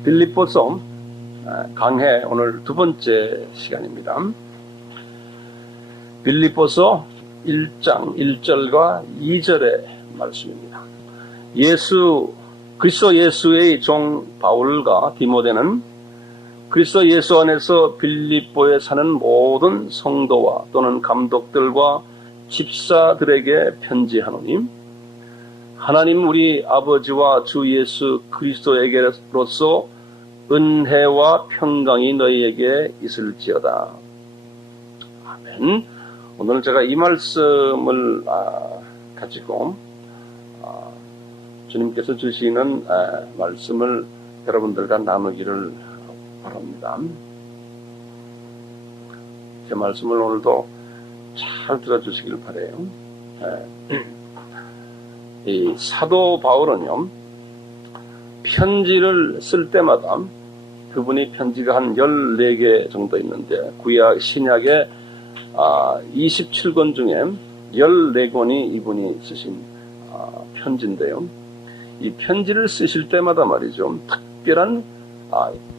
빌립보서 강해 오늘 두 번째 시간입니다. 빌립보서 1장 1절과 2절의 말씀입니다. 그리스도 예수의 종 바울과 디모데는 그리스도 예수 안에서 빌립보에 사는 모든 성도와 또는 감독들과 집사들에게 편지하노니, 하나님 우리 아버지와 주 예수 그리스도에게로서 은혜와 평강이 너희에게 있을지어다. 아멘. 오늘 제가 이 말씀을 가지고 주님께서 주시는 말씀을 여러분들과 나누기를 바랍니다. 제 말씀을 오늘도 잘 들어주시길 바라요. 이 사도 바울은요, 편지를 쓸 때마다 그분이 편지가 한 14개 정도 있는데, 구약 신약에 27권 중에 14권이 이분이 쓰신 편지인데요. 이 편지를 쓰실 때마다 말이죠, 특별한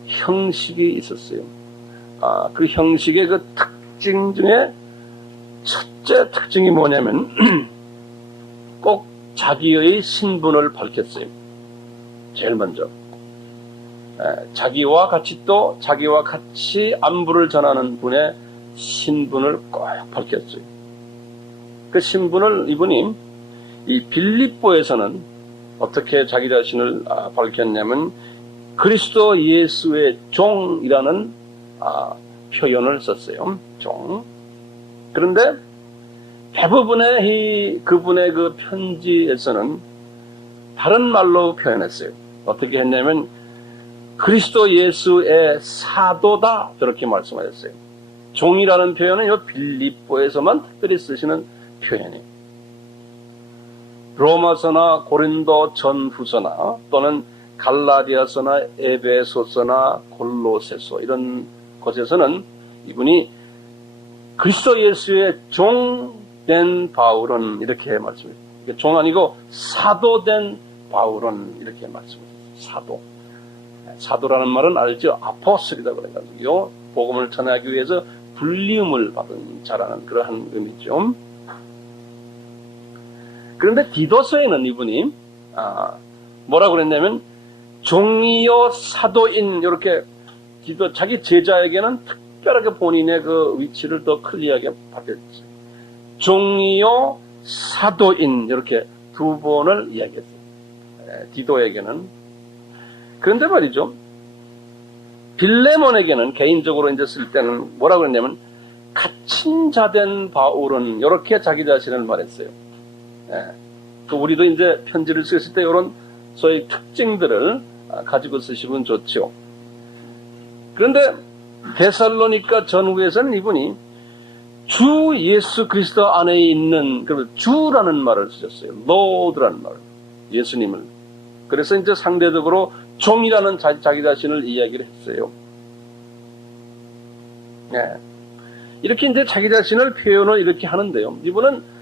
형식이 있었어요. 그 형식의 그 특징 중에 첫째 특징이 뭐냐면 꼭 자기의 신분을 밝혔어요. 제일 먼저 자기와 같이 안부를 전하는 분의 신분을 꼭 밝혔어요. 그 신분을 이분이 이 빌립보에서는 어떻게 자기 자신을 밝혔냐면 그리스도 예수의 종이라는 표현을 썼어요. 종. 그런데 대부분의 그분의 그 편지에서는 다른 말로 표현했어요. 어떻게 했냐면 그리스도 예수의 사도다, 저렇게 말씀하셨어요. 종이라는 표현은 이 빌립보에서만 특별히 쓰시는 표현이에요. 로마서나 고린도 전후서나 또는 갈라디아서나 에베소서나 골로새서 이런 곳에서는 이분이 그리스도 예수의 종된 바울은 이렇게 말씀해요. 종 아니고 사도된 바울은 이렇게 말씀해요. 사도라는 말은 알죠? 아포스톨이라고 그래가지고요, 복음을 전하기 위해서 불리움을 받은 자라는 그러한 의미죠. 그런데 디도서에는 이분이 뭐라고 그랬냐면 종이요 사도인, 이렇게 자기 제자에게는 특별하게 본인의 그 위치를 더 클리어하게 밝혔어요. 종이요 사도인, 이렇게 두 번을 이야기했어요. 디도에게는. 그런데 말이죠, 빌레몬에게는 개인적으로 이제 쓸 때는 뭐라고 그랬냐면 갇힌 자된 바울은, 이렇게 자기 자신을 말했어요. 우리도 이제 편지를 쓰실 때 이런 소위 특징들을 가지고 쓰시면 좋죠. 그런데 데살로니가 전후에서는 이분이 주 예수 그리스도 안에 있는, 주라는 말을 쓰셨어요. Lord라는 말, 예수님을. 그래서 이제 상대적으로 종이라는 자기 자신을 이야기를 했어요. 이렇게 이제 자기 자신을 표현을 이렇게 하는데요, 이분은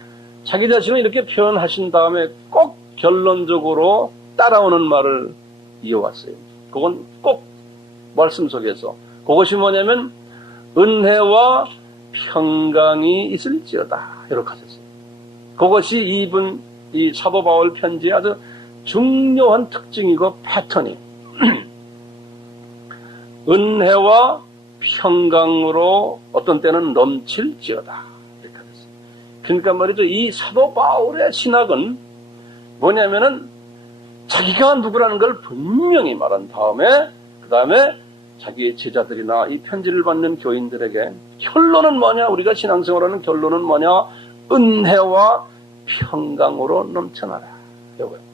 자기 자신을 이렇게 표현하신 다음에 꼭 결론적으로 따라오는 말을 이어왔어요. 그건 꼭 말씀 속에서, 그것이 뭐냐면 은혜와 평강이 있을지어다, 이렇게 하셨어요. 그것이 이 사도 바울 편지의 아주 중요한 특징이고 패턴이 은혜와 평강으로 어떤 때는 넘칠지어다, 이렇게 하셨어요. 그러니까 말이죠, 이 사도 바울의 신학은 뭐냐면은 자기가 누구라는 걸 분명히 말한 다음에, 그 다음에 자기의 제자들이나 이 편지를 받는 교인들에게 결론은 뭐냐, 우리가 신앙생활하는 결론은 뭐냐, 은혜와 평강으로 넘쳐나라, 이거예요.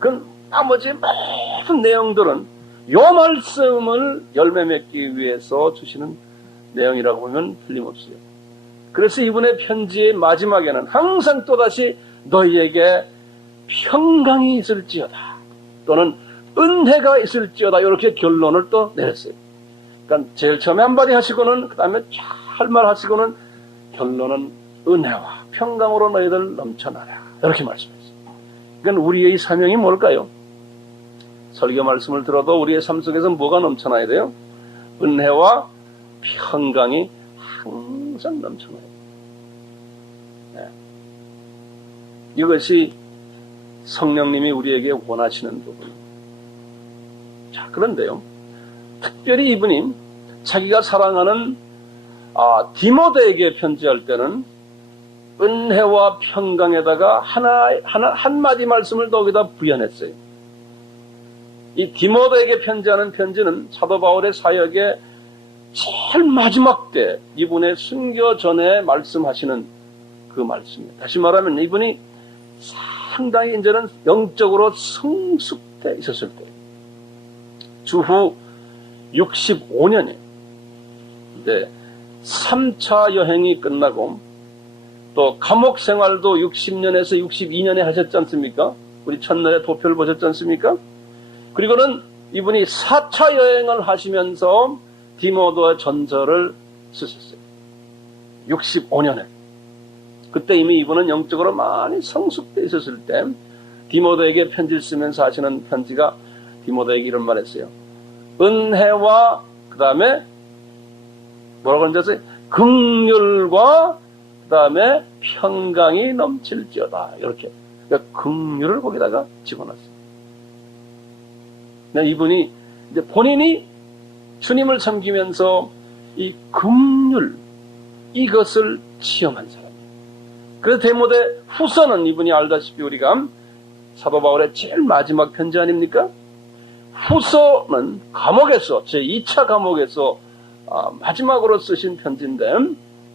그 나머지 모든 내용들은 이 말씀을 열매 맺기 위해서 주시는 내용이라고 보면 틀림없어요. 그래서 이분의 편지의 마지막에는 항상 또다시 너희에게 평강이 있을지어다, 또는 은혜가 있을지어다, 이렇게 결론을 또 내렸어요. 그러니까 제일 처음에 한마디 하시고는, 그 다음에 잘 말하시고는 결론은 은혜와 평강으로 너희들 넘쳐나라, 이렇게 말씀했어요. 그러니까 우리의 사명이 뭘까요? 설교 말씀을 들어도 우리의 삶 속에서 뭐가 넘쳐나야 돼요? 은혜와 평강이 항상 넘쳐나요. 네. 이것이 성령님이 우리에게 원하시는 부분입니다. 자, 그런데요, 특별히 이분이 자기가 사랑하는 디모데에게 편지할 때는 은혜와 평강에다가 한마디 말씀을 더 거기다 부연했어요. 이 디모데에게 편지하는 편지는 사도 바울의 사역의 제일 마지막 때 이분의 순교 전에 말씀하시는 그 말씀이에요. 다시 말하면 이분이 상당히 이제는 영적으로 성숙돼 있었을 때, 주후 65년에 이제 3차 여행이 끝나고 또 감옥 생활도 60년에서 62년에 하셨지 않습니까? 우리 첫날에 도표를 보셨지 않습니까? 그리고는 이분이 4차 여행을 하시면서 디모데 전서를 쓰셨어요. 65년에. 그때 이미 이분은 영적으로 많이 성숙돼 있었을 때 디모데에게 편지를 쓰면서 하시는 편지가 디모데에게 이런 말 했어요. 은혜와 그 다음에 뭐라고 하셨어요? 긍휼과 그 다음에 평강이 넘칠지어다. 이렇게. 그러니까 긍휼을 거기다가 집어넣었어요. 이분이 이제 본인이 주님을 섬기면서 이 긍휼, 이것을 체험한 사람이에요. 그래서 디모데 후서는 이분이 알다시피 우리가 사도 바울의 제일 마지막 편지 아닙니까? 후서는 감옥에서, 제2차 감옥에서 마지막으로 쓰신 편지인데,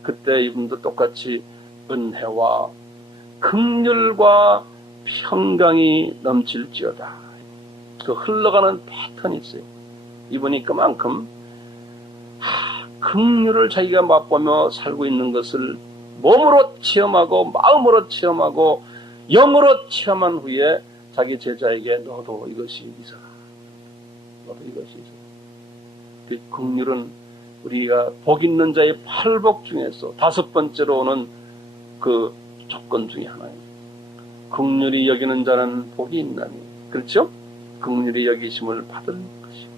그때 이분도 똑같이 은혜와 긍휼과 평강이 넘칠지어다. 그 흘러가는 패턴이 있어요. 이분이 그만큼 긍휼을 자기가 맛보며 살고 있는 것을 몸으로 체험하고 마음으로 체험하고 영으로 체험한 후에 자기 제자에게 너도 이것이 있어라. 너도 이것이 있어라. 그 긍휼은 우리가 복 있는 자의 8복 중에서 5번째로 오는 그 조건 중에 하나예요. 긍휼히 여기는 자는 복이 있나니. 그렇죠? 긍휼히 여기심을 받을 것이고.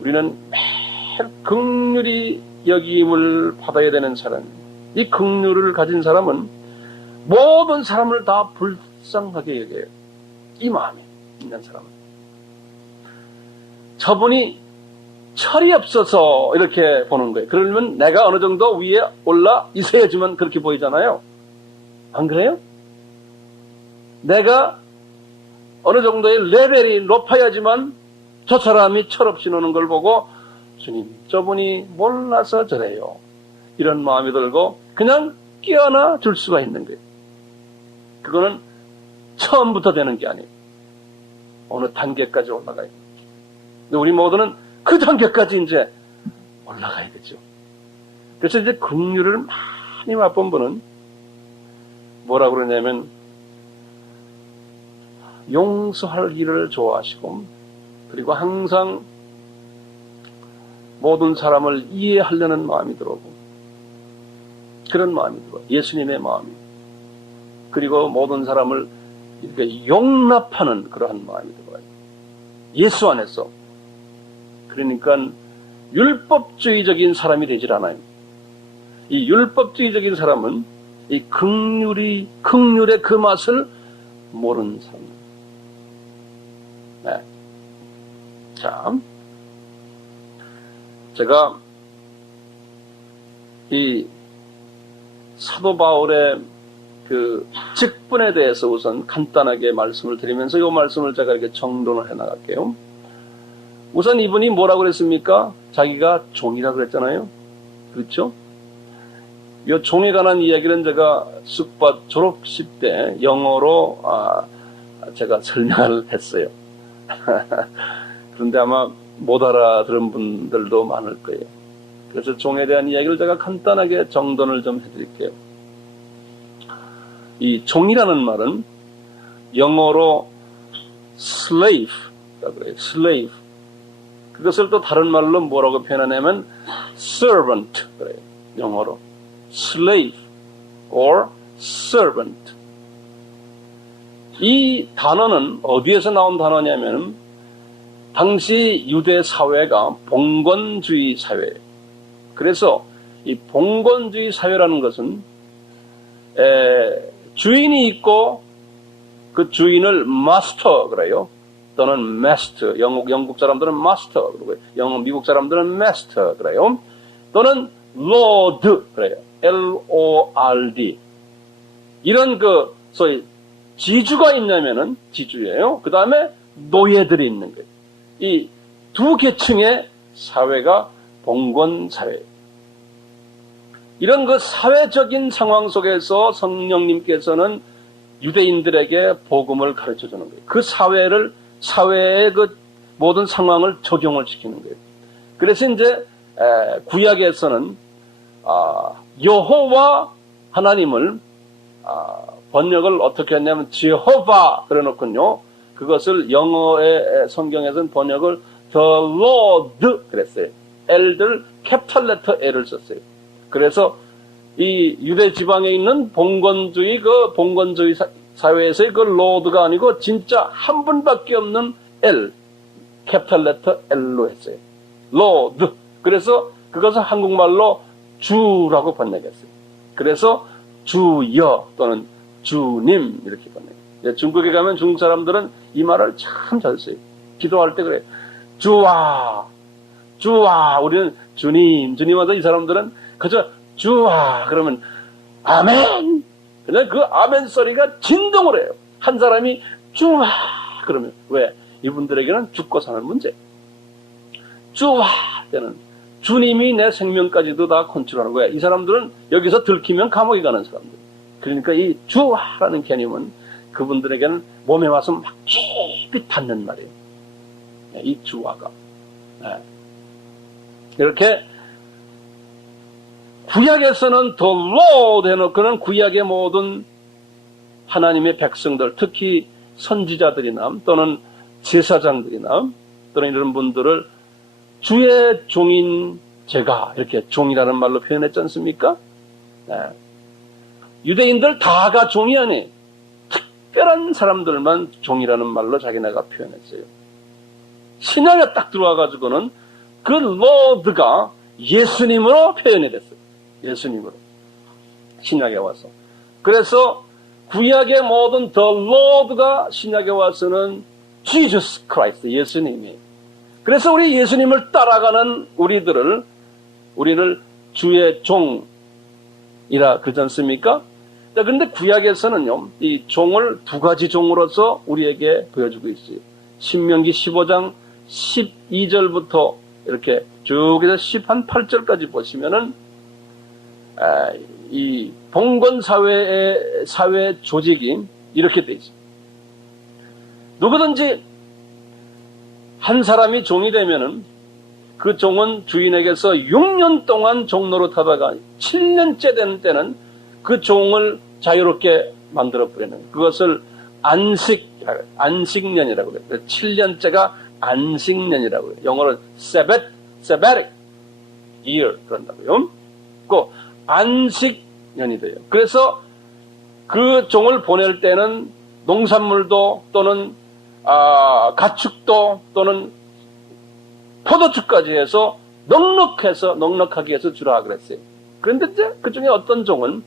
우리는 매일 긍휼히 여김을 받아야 되는 사람입니다. 이 긍휼을 가진 사람은 모든 사람을 다 불쌍하게 여겨요. 이 마음이 있는 사람은. 저분이 철이 없어서 이렇게 보는 거예요. 그러면 내가 어느 정도 위에 올라 있어야지만 그렇게 보이잖아요. 안 그래요? 내가 어느 정도의 레벨이 높아야지만 저 사람이 철없이 노는 걸 보고 주님, 저분이 몰라서 저래요. 이런 마음이 들고 그냥 끼어나 줄 수가 있는 거예요. 그거는 처음부터 되는 게 아니에요. 어느 단계까지 올라가요. 근데 우리 모두는 그 단계까지 이제 올라가야 되죠. 그래서 이제 긍휼을 많이 맛본 분은 뭐라고 그러냐면 용서할 일을 좋아하시고 그리고 항상 모든 사람을 이해하려는 마음이 들어오고 그런 마음이 들어요. 예수님의 마음이. 그리고 모든 사람을 이렇게 용납하는 그러한 마음이 들어요. 예수 안에서. 그러니까 율법주의적인 사람이 되질 않아요. 이 율법주의적인 사람은 이 긍휼의 그 맛을 모르는 사람입니다. 네. 자, 제가 이 사도 바울의 그 직분에 대해서 우선 간단하게 말씀을 드리면서 이 말씀을 제가 이렇게 정돈을 해 나갈게요. 우선 이분이 뭐라고 그랬습니까? 자기가 종이라고 그랬잖아요. 그렇죠? 이 종에 관한 이야기는 제가 숙박 졸업식 때 영어로 제가 설명을 했어요. 그런데 아마 못 알아들은 분들도 많을 거예요. 그래서 종에 대한 이야기를 제가 간단하게 정돈을 좀 해드릴게요. 이 종이라는 말은 영어로 slave라고 해요. slave. 그것을 또 다른 말로 뭐라고 표현하냐면 servant 그래요. 영어로 slave or servant. 이 단어는 어디에서 나온 단어냐면 당시 유대 사회가 봉건주의 사회예요. 그래서 이 봉건주의 사회라는 것은 주인이 있고 그 주인을 마스터 그래요. 또는 마스터. 영국 사람들은 마스터 그러고요. 미국 사람들은 마스터 그래요. 또는 로드 그래요. Lord. 이런 소위 지주가 있냐면은 지주예요. 그 다음에 노예들이 있는 거예요. 이 두 계층의 사회가 봉건 사회. 이런 사회적인 상황 속에서 성령님께서는 유대인들에게 복음을 가르쳐 주는 거예요. 그 사회의 모든 상황을 적용을 시키는 거예요. 그래서 이제 구약에서는 여호와 하나님을 번역을 어떻게 했냐면 제호바 그래놓군요. 그것을 영어의 성경에서는 번역을 The Lord 그랬어요. L들 캐피탈 레터 L을 썼어요. 그래서 이 유대 지방에 있는 봉건주의 사회에서의 Lord가 아니고 진짜 한 분밖에 없는 L 캐피탈 레터 L로 했어요. Lord. 그래서 그것을 한국말로 주라고 번역했어요. 그래서 주여 또는 주님 이렇게 번역해요. 중국에 가면 중국 사람들은 이 말을 참 잘 써요. 기도할 때 그래요. 주와 우리는 주님하다 이 사람들은 그저 주와 그러면 아멘. 그냥 그 아멘 소리가 진동을 해요. 한 사람이 주와 그러면 왜? 이분들에게는 죽고 사는 문제. 주와 때는 주님이 내 생명까지도 다 컨트롤하는 거야. 이 사람들은 여기서 들키면 감옥에 가는 사람들. 그러니까 이 주와라는 개념은 그분들에게는 몸에 와서 막 깊이 닿는 말이에요. 이 주와가. 이렇게 구약에서는 더 Lord 해놓고는 구약의 모든 하나님의 백성들, 특히 선지자들이나 또는 제사장들이나 또는 이런 분들을 주의 종인 제가 이렇게 종이라는 말로 표현했지 않습니까? 유대인들 다가 종이 아니 특별한 사람들만 종이라는 말로 자기네가 표현했어요. 신약에 딱 들어와가지고는 그 Lord가 예수님으로 표현이 됐어요. 예수님으로. 신약에 와서. 그래서 구약의 모든 The Lord가 신약에 와서는 Jesus Christ, 예수님이. 그래서 우리 예수님을 따라가는 우리를 주의 종이라 그러지 않습니까? 그런데 구약에서는요, 이 종을 두 가지 종으로서 우리에게 보여주고 있어요. 신명기 15장 12절부터 이렇게 쭉 해서 18절까지 보시면은, 이 봉건 사회의 사회 조직이 이렇게 돼 있습니다. 누구든지 한 사람이 종이 되면은 그 종은 주인에게서 6년 동안 종 노릇하다가 7년째 되는 때는 그 종을 자유롭게 만들어 버리는 그것을 안식년이라고 해요. 7년째가 안식년이라고 해요. 영어로 sabbatic year 그런다고요. 그 안식년이 돼요. 그래서 그 종을 보낼 때는 농산물도 또는 가축도 또는 포도주까지 해서 넉넉하게 해서 주라 그랬어요. 그런데 이제 그 중에 어떤 종이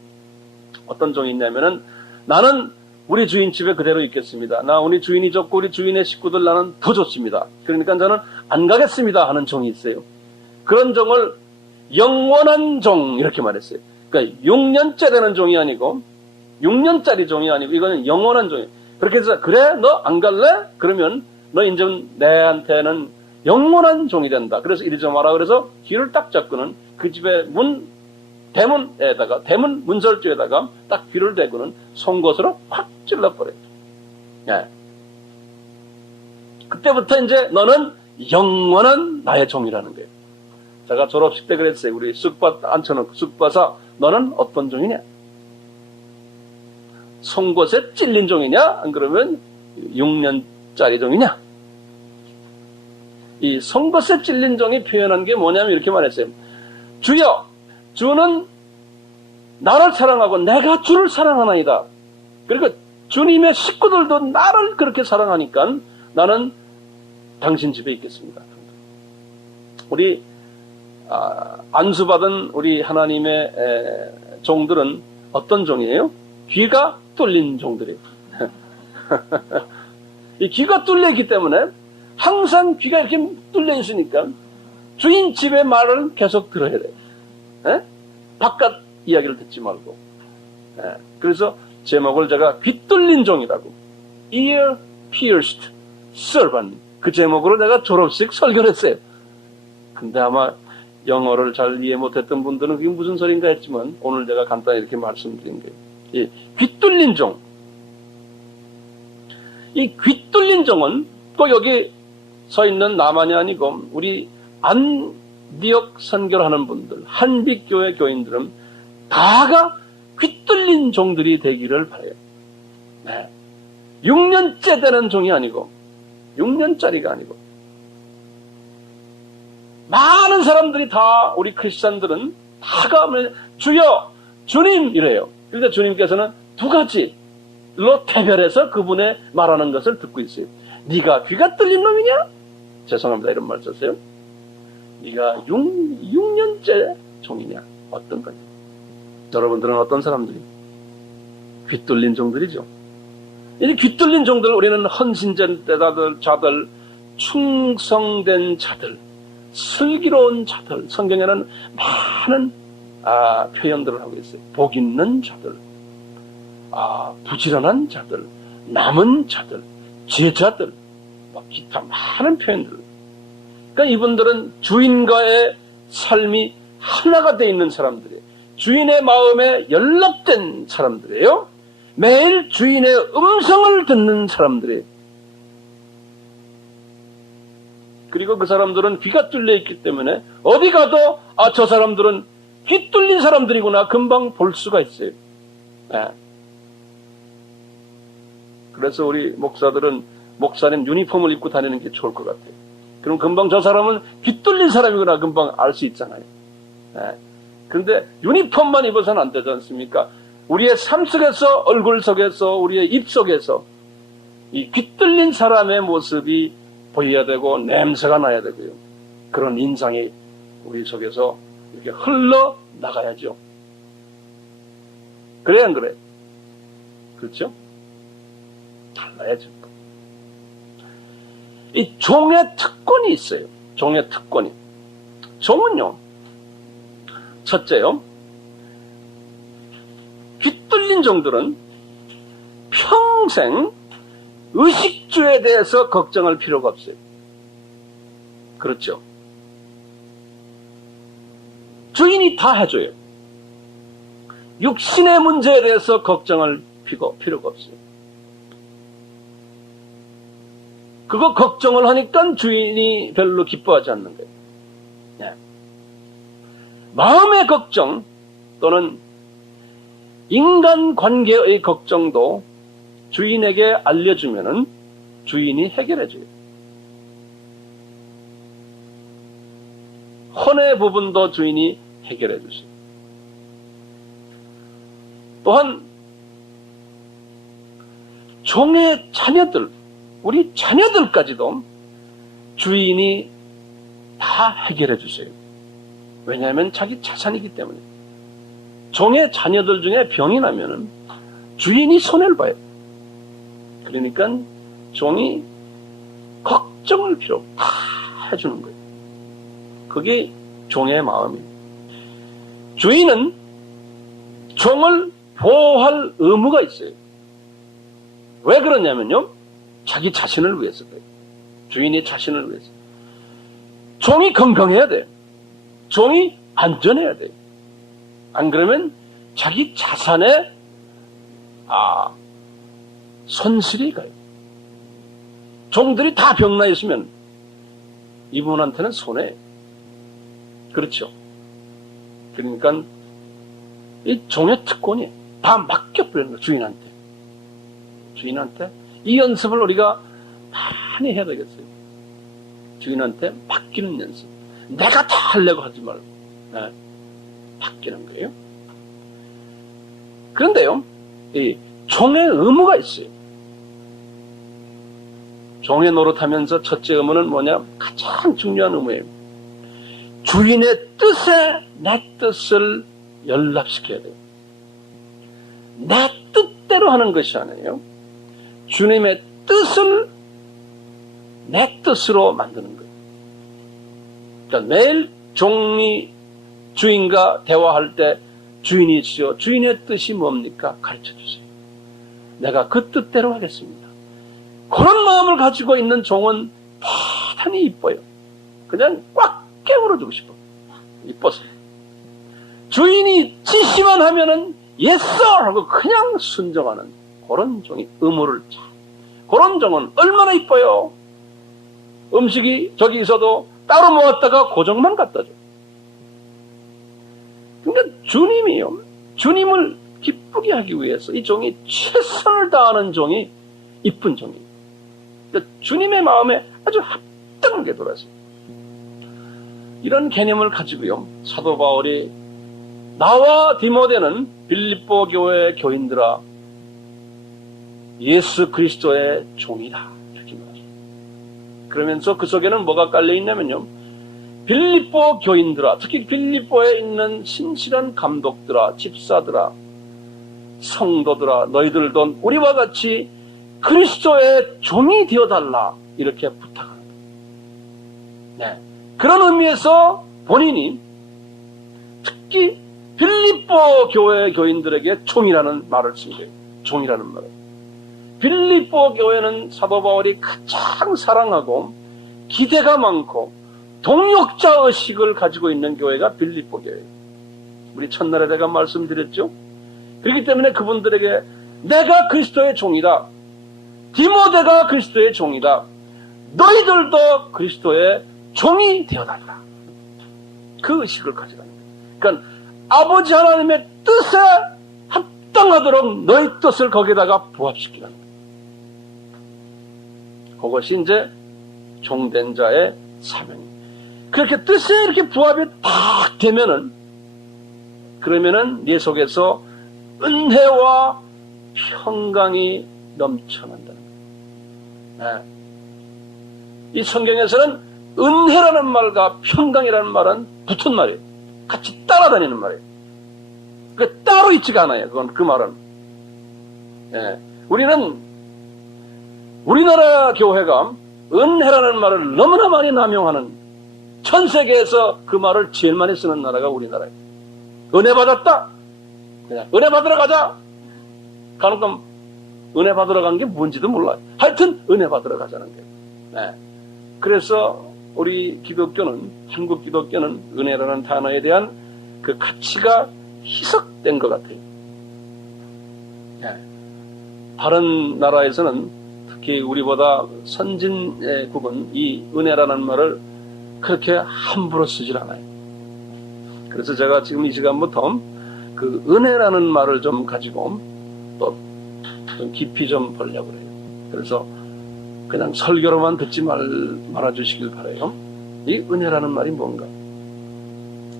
있냐면은 나는 우리 주인 집에 그대로 있겠습니다. 나 우리 주인이 좋고 우리 주인의 식구들 나는 더 좋습니다. 그러니까 저는 안 가겠습니다 하는 종이 있어요. 그런 종을 영원한 종 이렇게 말했어요. 그러니까 6년째 되는 종이 아니고 6년짜리 종이 아니고 이거는 영원한 종이에요. 그렇게 해서 그래 너 안 갈래? 그러면 너 이제 내한테는 영원한 종이 된다. 그래서 이리 좀 와라. 그래서 귀를 딱 잡고는 그 집의 대문 문설주에다가 딱 귀를 대고는 송곳으로 확 찔러버려요. 예. 그때부터 이제 너는 영원한 나의 종이라는 거예요. 제가 졸업식 때 그랬어요. 우리 쑥밭 앉혀놓고 쑥밭아 너는 어떤 종이냐? 송곳에 찔린 종이냐? 안 그러면 6년짜리 종이냐? 이 송곳에 찔린 종이 표현한 게 뭐냐면 이렇게 말했어요. 주여, 주는 나를 사랑하고 내가 주를 사랑하나이다. 그리고 주님의 식구들도 나를 그렇게 사랑하니까 나는 당신 집에 있겠습니다. 우리 안수받은 우리 하나님의 종들은 어떤 종이에요? 귀가 뚫린 종들이에요. 이 귀가 뚫려 있기 때문에 항상 귀가 이렇게 뚫려 있으니까 주인 집의 말을 계속 들어야 돼요. 에? 바깥 이야기를 듣지 말고. 그래서 제목을 제가 귀 뚫린 종이라고, Ear Pierced Servant, 그 제목으로 내가 졸업식 설교를 했어요. 근데 아마 영어를 잘 이해 못했던 분들은 그게 무슨 소린가 했지만 오늘 제가 간단히 이렇게 말씀드린 거예요. 이 귀 뚫린 종. 이 귀 뚫린 종은 또 여기 서 있는 나만이 아니고 우리 안디옥 선교를 하는 분들, 한빛교회 교인들은 다가 귀 뚫린 종들이 되기를 바라요. 네. 6년째 되는 종이 아니고 6년짜리가 아니고 많은 사람들이 다, 우리 크리스찬들은 다가 주여 주님 이래요. 그런데 주님께서는 두 가지로 태별해서 그분의 말하는 것을 듣고 있어요. 네가 귀가 뚫린 놈이냐? 죄송합니다, 이런 말 썼어요. 네가 6년째 종이냐? 어떤 거냐? 여러분들은 어떤 사람들이? 귀 뚫린 종들이죠. 이 귀 뚫린 종들, 우리는 헌신된 자들, 충성된 자들, 슬기로운 자들, 성경에는 많은 표현들을 하고 있어요. 복 있는 자들, 부지런한 자들, 남은 자들, 제자들, 기타 많은 표현들. 그러니까 이분들은 주인과의 삶이 하나가 되어 있는 사람들이에요. 주인의 마음에 연락된 사람들이에요. 매일 주인의 음성을 듣는 사람들이에요. 그리고 그 사람들은 귀가 뚫려 있기 때문에 어디 가도 저 사람들은 귀 뚫린 사람들이구나 금방 볼 수가 있어요. 네. 그래서 우리 목사들은 목사님 유니폼을 입고 다니는 게 좋을 것 같아요. 그럼 금방 저 사람은 귀 뚫린 사람이구나 금방 알 수 있잖아요. 네. 그런데 유니폼만 입어서는 안 되지 않습니까? 우리의 삶 속에서, 얼굴 속에서, 우리의 입 속에서 이 귀 뚫린 사람의 모습이 보여야 되고 냄새가 나야 되고요. 그런 인상이 우리 속에서 이렇게 흘러나가야죠. 그래 안 그래? 그렇죠? 달라야죠. 이 종의 특권이 있어요. 종의 특권이. 종은요, 첫째요, 귀 뚫린 종들은 평생 의식주에 대해서 걱정할 필요가 없어요. 그렇죠? 주인이 다 해줘요. 육신의 문제에 대해서 걱정할 필요가 없어요. 그거 걱정을 하니까 주인이 별로 기뻐하지 않는 거예요. 네. 마음의 걱정 또는 인간 관계의 걱정도 주인에게 알려주면은 주인이 해결해줘요. 혼의 부분도 주인이 해결해주세요. 또한 종의 자녀들, 우리 자녀들까지도 주인이 다 해결해주세요. 왜냐하면 자기 자산이기 때문에. 종의 자녀들 중에 병이 나면은 주인이 손해를 봐요. 그러니까 종이 걱정할 필요 다 해주는 거예요. 그게 종의 마음이에요. 주인은 종을 보호할 의무가 있어요. 왜 그러냐면요, 자기 자신을 위해서 그래요. 주인의 자신을 위해서. 종이 건강해야 돼요. 종이 안전해야 돼요. 안 그러면 자기 자산에 손실이 가요. 종들이 다 병나 있으면 이분한테는 손해. 그렇죠. 그러니까 이 종의 특권이 다 맡겨버리는 거예요. 주인한테 이 연습을 우리가 많이 해야 되겠어요. 주인한테 맡기는 연습. 내가 다 하려고 하지 말고 맡기는 거예요. 그런데요, 이 종의 의무가 있어요. 종의 노릇하면서 첫째 의무는 뭐냐? 가장 중요한 의무예요. 주인의 뜻에 내 뜻을 연락시켜야 돼요. 내 뜻대로 하는 것이 아니에요. 주님의 뜻을 내 뜻으로 만드는 거예요. 그러니까 매일 종이 주인과 대화할 때 주인이시여, 주인의 뜻이 뭡니까? 가르쳐 주세요. 내가 그 뜻대로 하겠습니다. 그런 마음을 가지고 있는 종은 대단히 이뻐요. 그냥 꽉 깨물어주고 싶어. 이뻐서. 주인이 지시만 하면은 yes sir 하고 그냥 순종하는 그런 종이 의무를 잘. 그런 종은 얼마나 이뻐요. 음식이 저기 있어도 따로 모았다가 고정만 갖다 줘. 그러니까 주님이요. 주님을 기쁘게 하기 위해서 이 종이 최선을 다하는 종이 이쁜 종이에요. 그러니까 주님의 마음에 아주 합당하게 돌아서요. 이런 개념을 가지고요. 사도 바울이 나와 디모데는 빌립보 교회의 교인들아 예수 그리스도의 종이다. 이렇게 말하죠. 그러면서 그 속에는 뭐가 깔려 있냐면요. 빌립보 교인들아, 특히 빌립보에 있는 신실한 감독들아, 집사들아, 성도들아, 너희들도 우리와 같이 그리스도의 종이 되어달라 이렇게 부탁합니다. 네. 그런 의미에서 본인이 특히 빌립보 교회 교인들에게 종이라는 말을 쓴 거예요. 종이라는 말을. 빌립보 교회는 사도 바울이 가장 사랑하고 기대가 많고 동역자 의식을 가지고 있는 교회가 빌립보 교회예요. 우리 첫날에 내가 말씀드렸죠. 그렇기 때문에 그분들에게 내가 그리스도의 종이다. 디모데가 그리스도의 종이다. 너희들도 그리스도의 종이 되어달라. 그 의식을 가져가는 거예요. 그러니까 아버지 하나님의 뜻에 합당하도록 너희 뜻을 거기다가 부합시키라는 거예요. 그것이 이제 종된 자의 사명이에요. 그렇게 뜻에 이렇게 부합이 딱 되면은, 그러면은 네 속에서 은혜와 평강이 넘쳐난다는 거예요. 네. 이 성경에서는 은혜라는 말과 평강이라는 말은 붙은 말이에요. 같이 따라다니는 말이에요. 그 따로 있지가 않아요. 그 말은. 네. 우리나라 교회가 은혜라는 말을 너무나 많이 남용하는, 전 세계에서 그 말을 제일 많이 쓰는 나라가 우리나라예요. 은혜 받았다. 그냥 은혜 받으러 가자. 가니까 은혜 받으러 간 게 뭔지도 몰라요. 하여튼 은혜 받으러 가자는 거예요. 네. 그래서 우리 기독교는, 한국 기독교는 은혜라는 단어에 대한 그 가치가 희석된 것 같아요. 네. 다른 나라에서는, 특히 우리보다 선진국은 이 은혜라는 말을 그렇게 함부로 쓰질 않아요. 그래서 제가 지금 이 시간부터 그 은혜라는 말을 좀 가지고 또 좀 깊이 좀 보려고 해요. 그래서 그냥 설교로만 듣지 말아주시길 바라요. 이 은혜라는 말이 뭔가?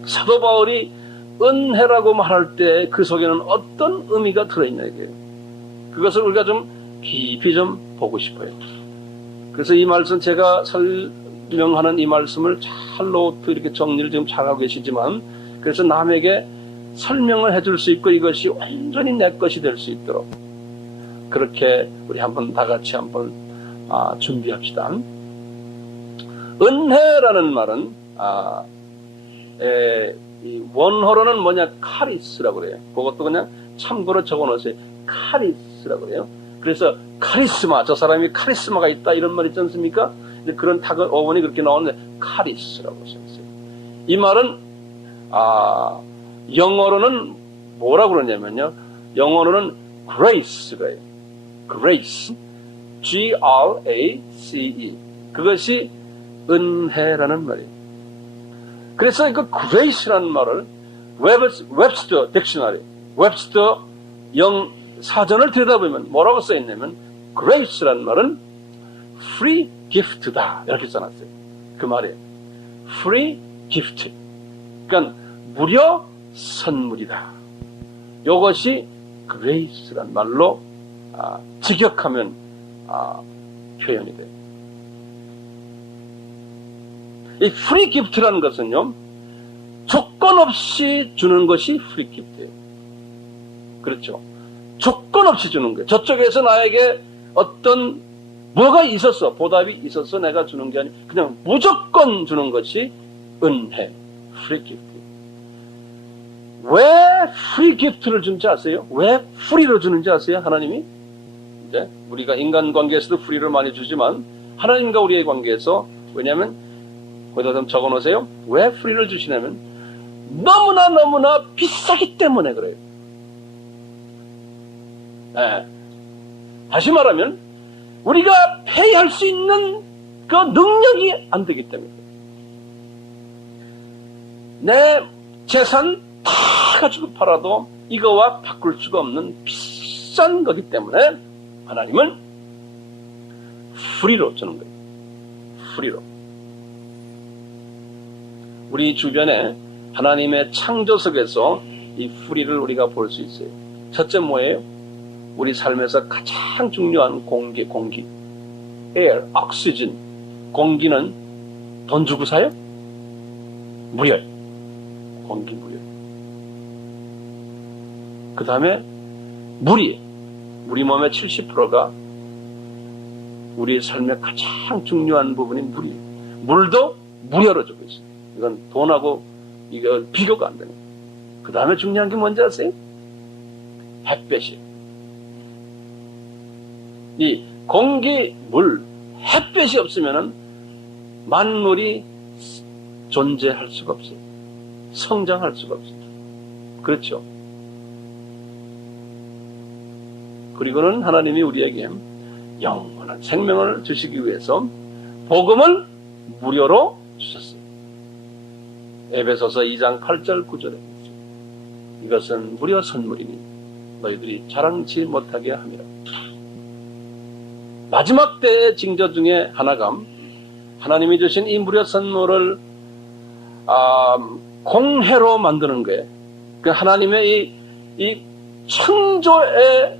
사도 바울이 은혜라고 말할 때 그 속에는 어떤 의미가 들어있냐 이게요. 그것을 우리가 좀 깊이 좀 보고 싶어요. 그래서 이 말씀, 제가 설명하는 이 말씀을 잘 노트 이렇게 정리를 지금 잘하고 계시지만, 그래서 남에게 설명을 해줄 수 있고 이것이 완전히 내 것이 될 수 있도록 그렇게 우리 한번 다 같이 한번 준비합시다. 은혜라는 말은 이 원어로는 뭐냐, 카리스라고 그래요. 그것도 그냥 참고로 적어놓으세요. 카리스라고 그래요. 그래서 카리스마, 저 사람이 카리스마가 있다 이런 말 있지 않습니까? 그런 어원이 그렇게 나오는데 카리스라고 써있어요. 이 말은 영어로는 뭐라고 그러냐면요, 영어로는 grace래요. grace, G-R-A-C-E. 그것이 은혜라는 말이에요. 그래서 그 grace라는 말을 웹스터 딕셔너리, 웹스터 사전을 들여다보면 뭐라고 써있냐면, grace라는 말은 free gift다 이렇게 써놨어요. 그 말이에요. free gift. 그러니까 무료 선물이다. 이것이 grace라는 말로 직역하면 표현이 돼요. 이 프리 기프트라는 것은요, 조건 없이 주는 것이 프리 기프트예요. 그렇죠? 조건 없이 주는 거예요. 저쪽에서 나에게 어떤 뭐가 있었어, 보답이 있어서 내가 주는 게 아니라 그냥 무조건 주는 것이 은혜, 프리 기프트. 왜 프리 기프트를 주는지 아세요? 왜 프리로 주는지 아세요? 하나님이? 이제 우리가 인간관계에서도 프리를 많이 주지만 하나님과 우리의 관계에서, 왜냐하면 거기다 좀 적어놓으세요. 왜 프리를 주시냐면 너무나 비싸기 때문에 그래요. 네. 다시 말하면 우리가 페이할 수 있는 그 능력이 안 되기 때문에 내 재산 다 가지고 팔아도 이거와 바꿀 수가 없는 비싼 거기 때문에 하나님은 프리로 주는 거예요. 프리로. 우리 주변에 하나님의 창조석에서 이 프리를 우리가 볼 수 있어요. 첫째 뭐예요? 우리 삶에서 가장 중요한 공기. air, oxygen. 공기는 돈 주고 사요? 무료. 공기 무료. 그 다음에 물이. 우리 몸의 70%가 우리의 삶의 가장 중요한 부분이 물이에요. 물도 무료로 주고 있어요. 이건 돈하고 이거 비교가 안 되는 거예요. 그 다음에 중요한 게 뭔지 아세요? 햇볕이에요. 이 공기, 물, 햇볕이 없으면은 만물이 존재할 수가 없어요. 성장할 수가 없어요. 그렇죠? 그리고는 하나님이 우리에게 영원한 생명을 주시기 위해서 복음을 무료로 주셨어요. 에베소서 2장 8절 9절에 이것은 무료 선물이니 너희들이 자랑치 못하게 함이라. 마지막 때의 징조 중에 하나가 하나님이 주신 이 무료 선물을 공회로 만드는 거예요. 그 하나님의 이 창조의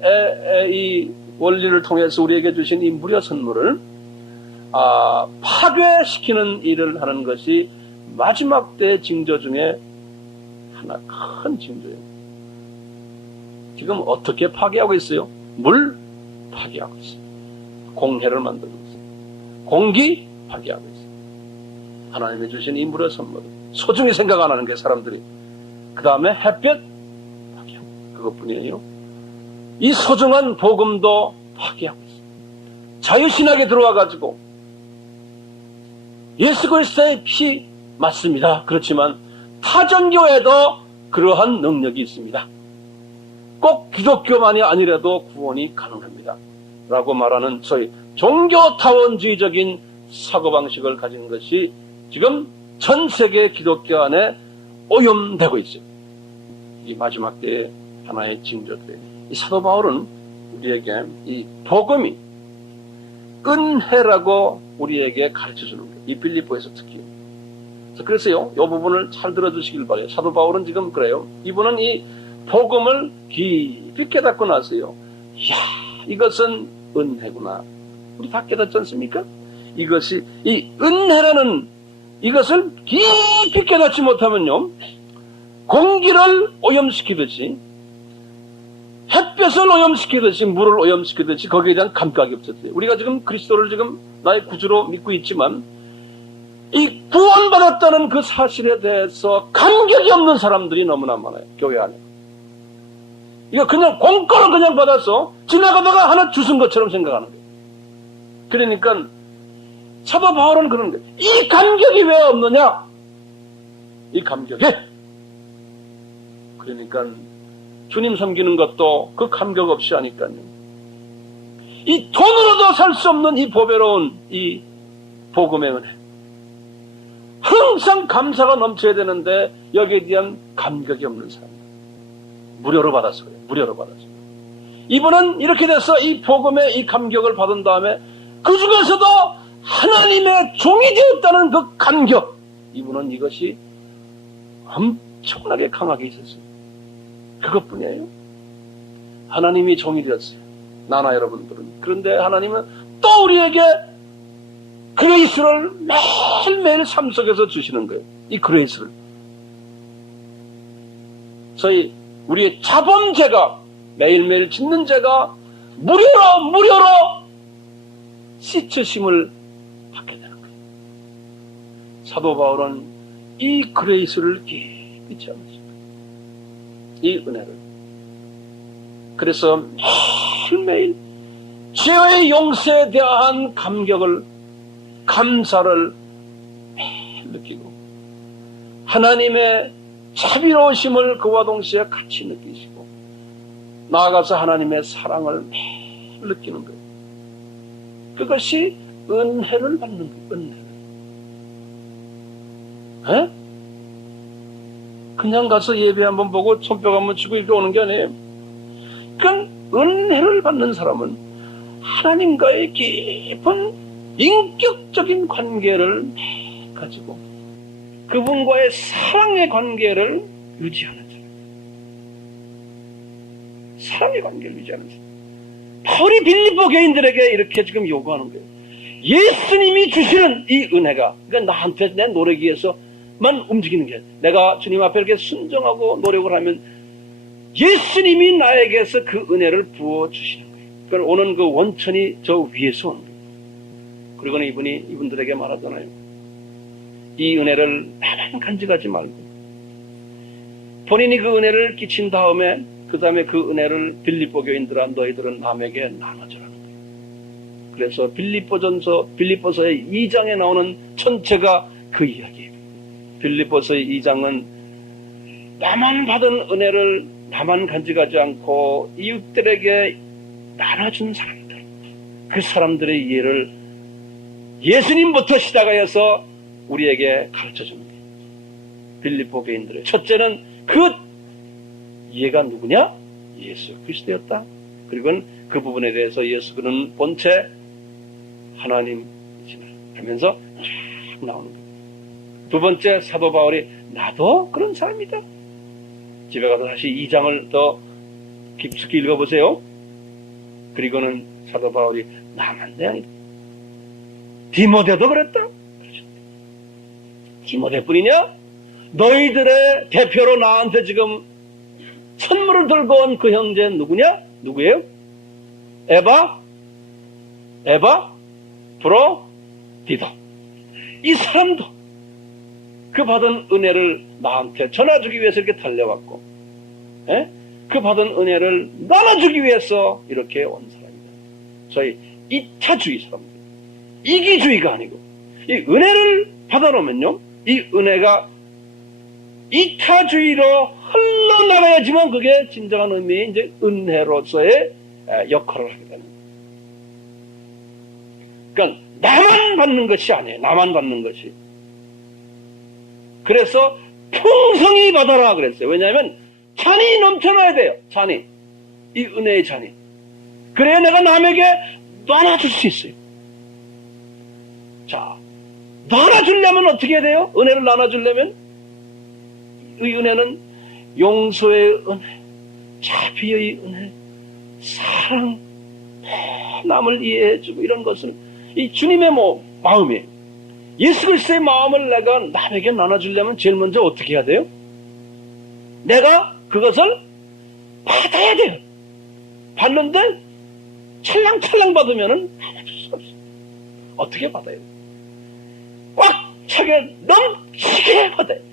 이 원리를 통해서 우리에게 주신 이 무료 선물을 파괴시키는 일을 하는 것이 마지막 때의 징조 중에 하나 큰 징조예요. 지금 어떻게 파괴하고 있어요? 물 파괴하고 있어요. 공해를 만들고 있어요. 공기 파괴하고 있어요. 하나님이 주신 이 무료 선물 소중히 생각 안 하는 게 사람들이. 그 다음에 햇볕 파괴하고 그것뿐이에요. 이 소중한 복음도 파괴하고 있어요. 자유신학에 들어와가지고 예수 그리스도의 피 맞습니다. 그렇지만 타전교에도 그러한 능력이 있습니다. 꼭 기독교만이 아니라도 구원이 가능합니다. 라고 말하는 소위 종교타원주의적인 사고방식을 가진 것이 지금 전 세계 기독교 안에 오염되고 있어요. 이 마지막 때의 하나의 징조들이에요. 이 사도 바울은 우리에게 이 복음이 은혜라고 우리에게 가르쳐 주는 거예요. 이 빌립보에서 특히. 그래서요, 이 부분을 잘 들어주시길 바라요. 사도 바울은 지금 그래요. 이분은 이 복음을 깊이 깨닫고 나서요. 이야, 이것은 은혜구나. 우리 다 깨닫지 않습니까? 이것이, 이 은혜라는 이것을 깊이 깨닫지 못하면요, 공기를 오염시키듯이, 햇볕을 오염시키듯이, 물을 오염시키듯이 거기에 대한 감각이 없었어요. 우리가 지금 그리스도를 지금 나의 구주로 믿고 있지만, 이 구원받았다는 그 사실에 대해서 감격이 없는 사람들이 너무나 많아요. 교회 안에. 이거 그냥 공짜로 그냥 받아서 지나가다가 하나 주신 것처럼 생각하는 거예요. 그러니까 사도 바울은 그러는 거예요. 이 감격이 왜 없느냐? 이 감격이. 그러니까 주님 섬기는 것도 그 감격 없이 하니까요. 이 돈으로도 살 수 없는 이 보배로운 이 복음의 은혜. 항상 감사가 넘쳐야 되는데 여기에 대한 감격이 없는 사람. 무료로 받았어요. 무료로 받았어요. 이분은 이렇게 돼서 이 복음의 이 감격을 받은 다음에 그 중에서도 하나님의 종이 되었다는 그 감격. 이분은 이것이 엄청나게 강하게 있었어요. 그것뿐이에요. 하나님이 종이 되었어요. 나나 여러분들은. 그런데 하나님은 또 우리에게 그레이스를 매일매일 삶 속에서 주시는 거예요. 이 그레이스를. 저희 우리의 자범죄가 매일매일 짓는 죄가 무료로 씻으심을 받게 되는 거예요. 사도 바울은 이 그레이스를 깊이 체험했습니다. 이 은혜를. 그래서 매일매일 죄의 용서에 대한 감사를 매일 느끼고 하나님의 자비로우심을 그와 동시에 같이 느끼시고 나아가서 하나님의 사랑을 매일 느끼는 거예요. 그것이 은혜를 받는 거예요. 은혜를. 에? 그냥 가서 예배 한번 보고 손뼉 한번 치고 이렇게 오는 게 아니에요. 그건 은혜를 받는 사람은 하나님과의 깊은 인격적인 관계를 가지고 그분과의 사랑의 관계를 유지하는 사람. 사랑의 관계를 유지하는 사람. 바울이 빌립보 교인들에게 이렇게 지금 요구하는 거예요. 예수님이 주시는 이 은혜가, 그러니까 나한테 내 노력에 의해서만 움직이는 게, 내가 주님 앞에 이렇게 순종하고 노력을 하면 예수님이 나에게서 그 은혜를 부어주시는 거예요. 그걸 오는 그 원천이 저 위에서 오는 거예요. 그리고는 이분들에게 말하잖아요. 이 은혜를 나만 간직하지 말고 본인이 그 은혜를 끼친 다음에 그 다음에 그 은혜를 빌립보 교인들아 너희들은 남에게 나눠주라는 거예요. 그래서 빌립보서의 2장에 나오는 전체가 그 이야기예요. 빌립보서의 2장은 나만 받은 은혜를 나만 간직하지 않고 이웃들에게 나눠준 사람들, 그 사람들의 이해를 예수님부터 시작하여서 우리에게 가르쳐주는 거예요. 빌립보 교인들의 첫째는 그 이해가 누구냐? 예수 그리스도였다. 그리고 그 부분에 대해서 예수 그는 본체 하나님이시다 하면서 쭉 나오는 거예요. 두 번째, 사도 바울이 나도 그런 사람이다. 집에 가서 다시 2장을 더 깊숙이 읽어보세요. 그리고는 사도 바울이 나만 대항이다. 디모데도 그랬다. 디모데뿐이냐? 너희들의 대표로 나한테 지금 선물을 들고 온 그 형제 누구냐? 누구예요? 에바, 브로디도. 이 사람도 그 받은 은혜를 나한테 전해주기 위해서 이렇게 달려왔고, 그 받은 은혜를 나눠주기 위해서 이렇게 온 사람이다. 저희 2차주의 사람들. 이기주의가 아니고, 이 은혜를 받아놓으면요, 이 은혜가 2차주의로 흘러나가야지만 그게 진정한 의미의 이제 은혜로서의 역할을 하게 되는 거예요. 그러니까 나만 받는 것이 아니에요. 나만 받는 것이. 그래서 풍성히 받아라 그랬어요. 왜냐하면 잔이 넘쳐나야 돼요. 잔이. 이 은혜의 잔이. 그래야 내가 남에게 나눠줄 수 있어요. 자, 나눠주려면 어떻게 해야 돼요? 은혜를 나눠주려면 이 은혜는 용서의 은혜, 자비의 은혜, 사랑, 남을 이해해주고 이런 것은 이 주님의 마음이에요. 예수 그리스도의 마음을 내가 남에게 나눠주려면 제일 먼저 어떻게 해야 돼요? 내가 그것을 받아야 돼요. 받는데 찰랑찰랑 받으면은 나눠줄 수 없어요. 어떻게 받아야 돼요? 꽉 차게 넘치게 받아야 돼요.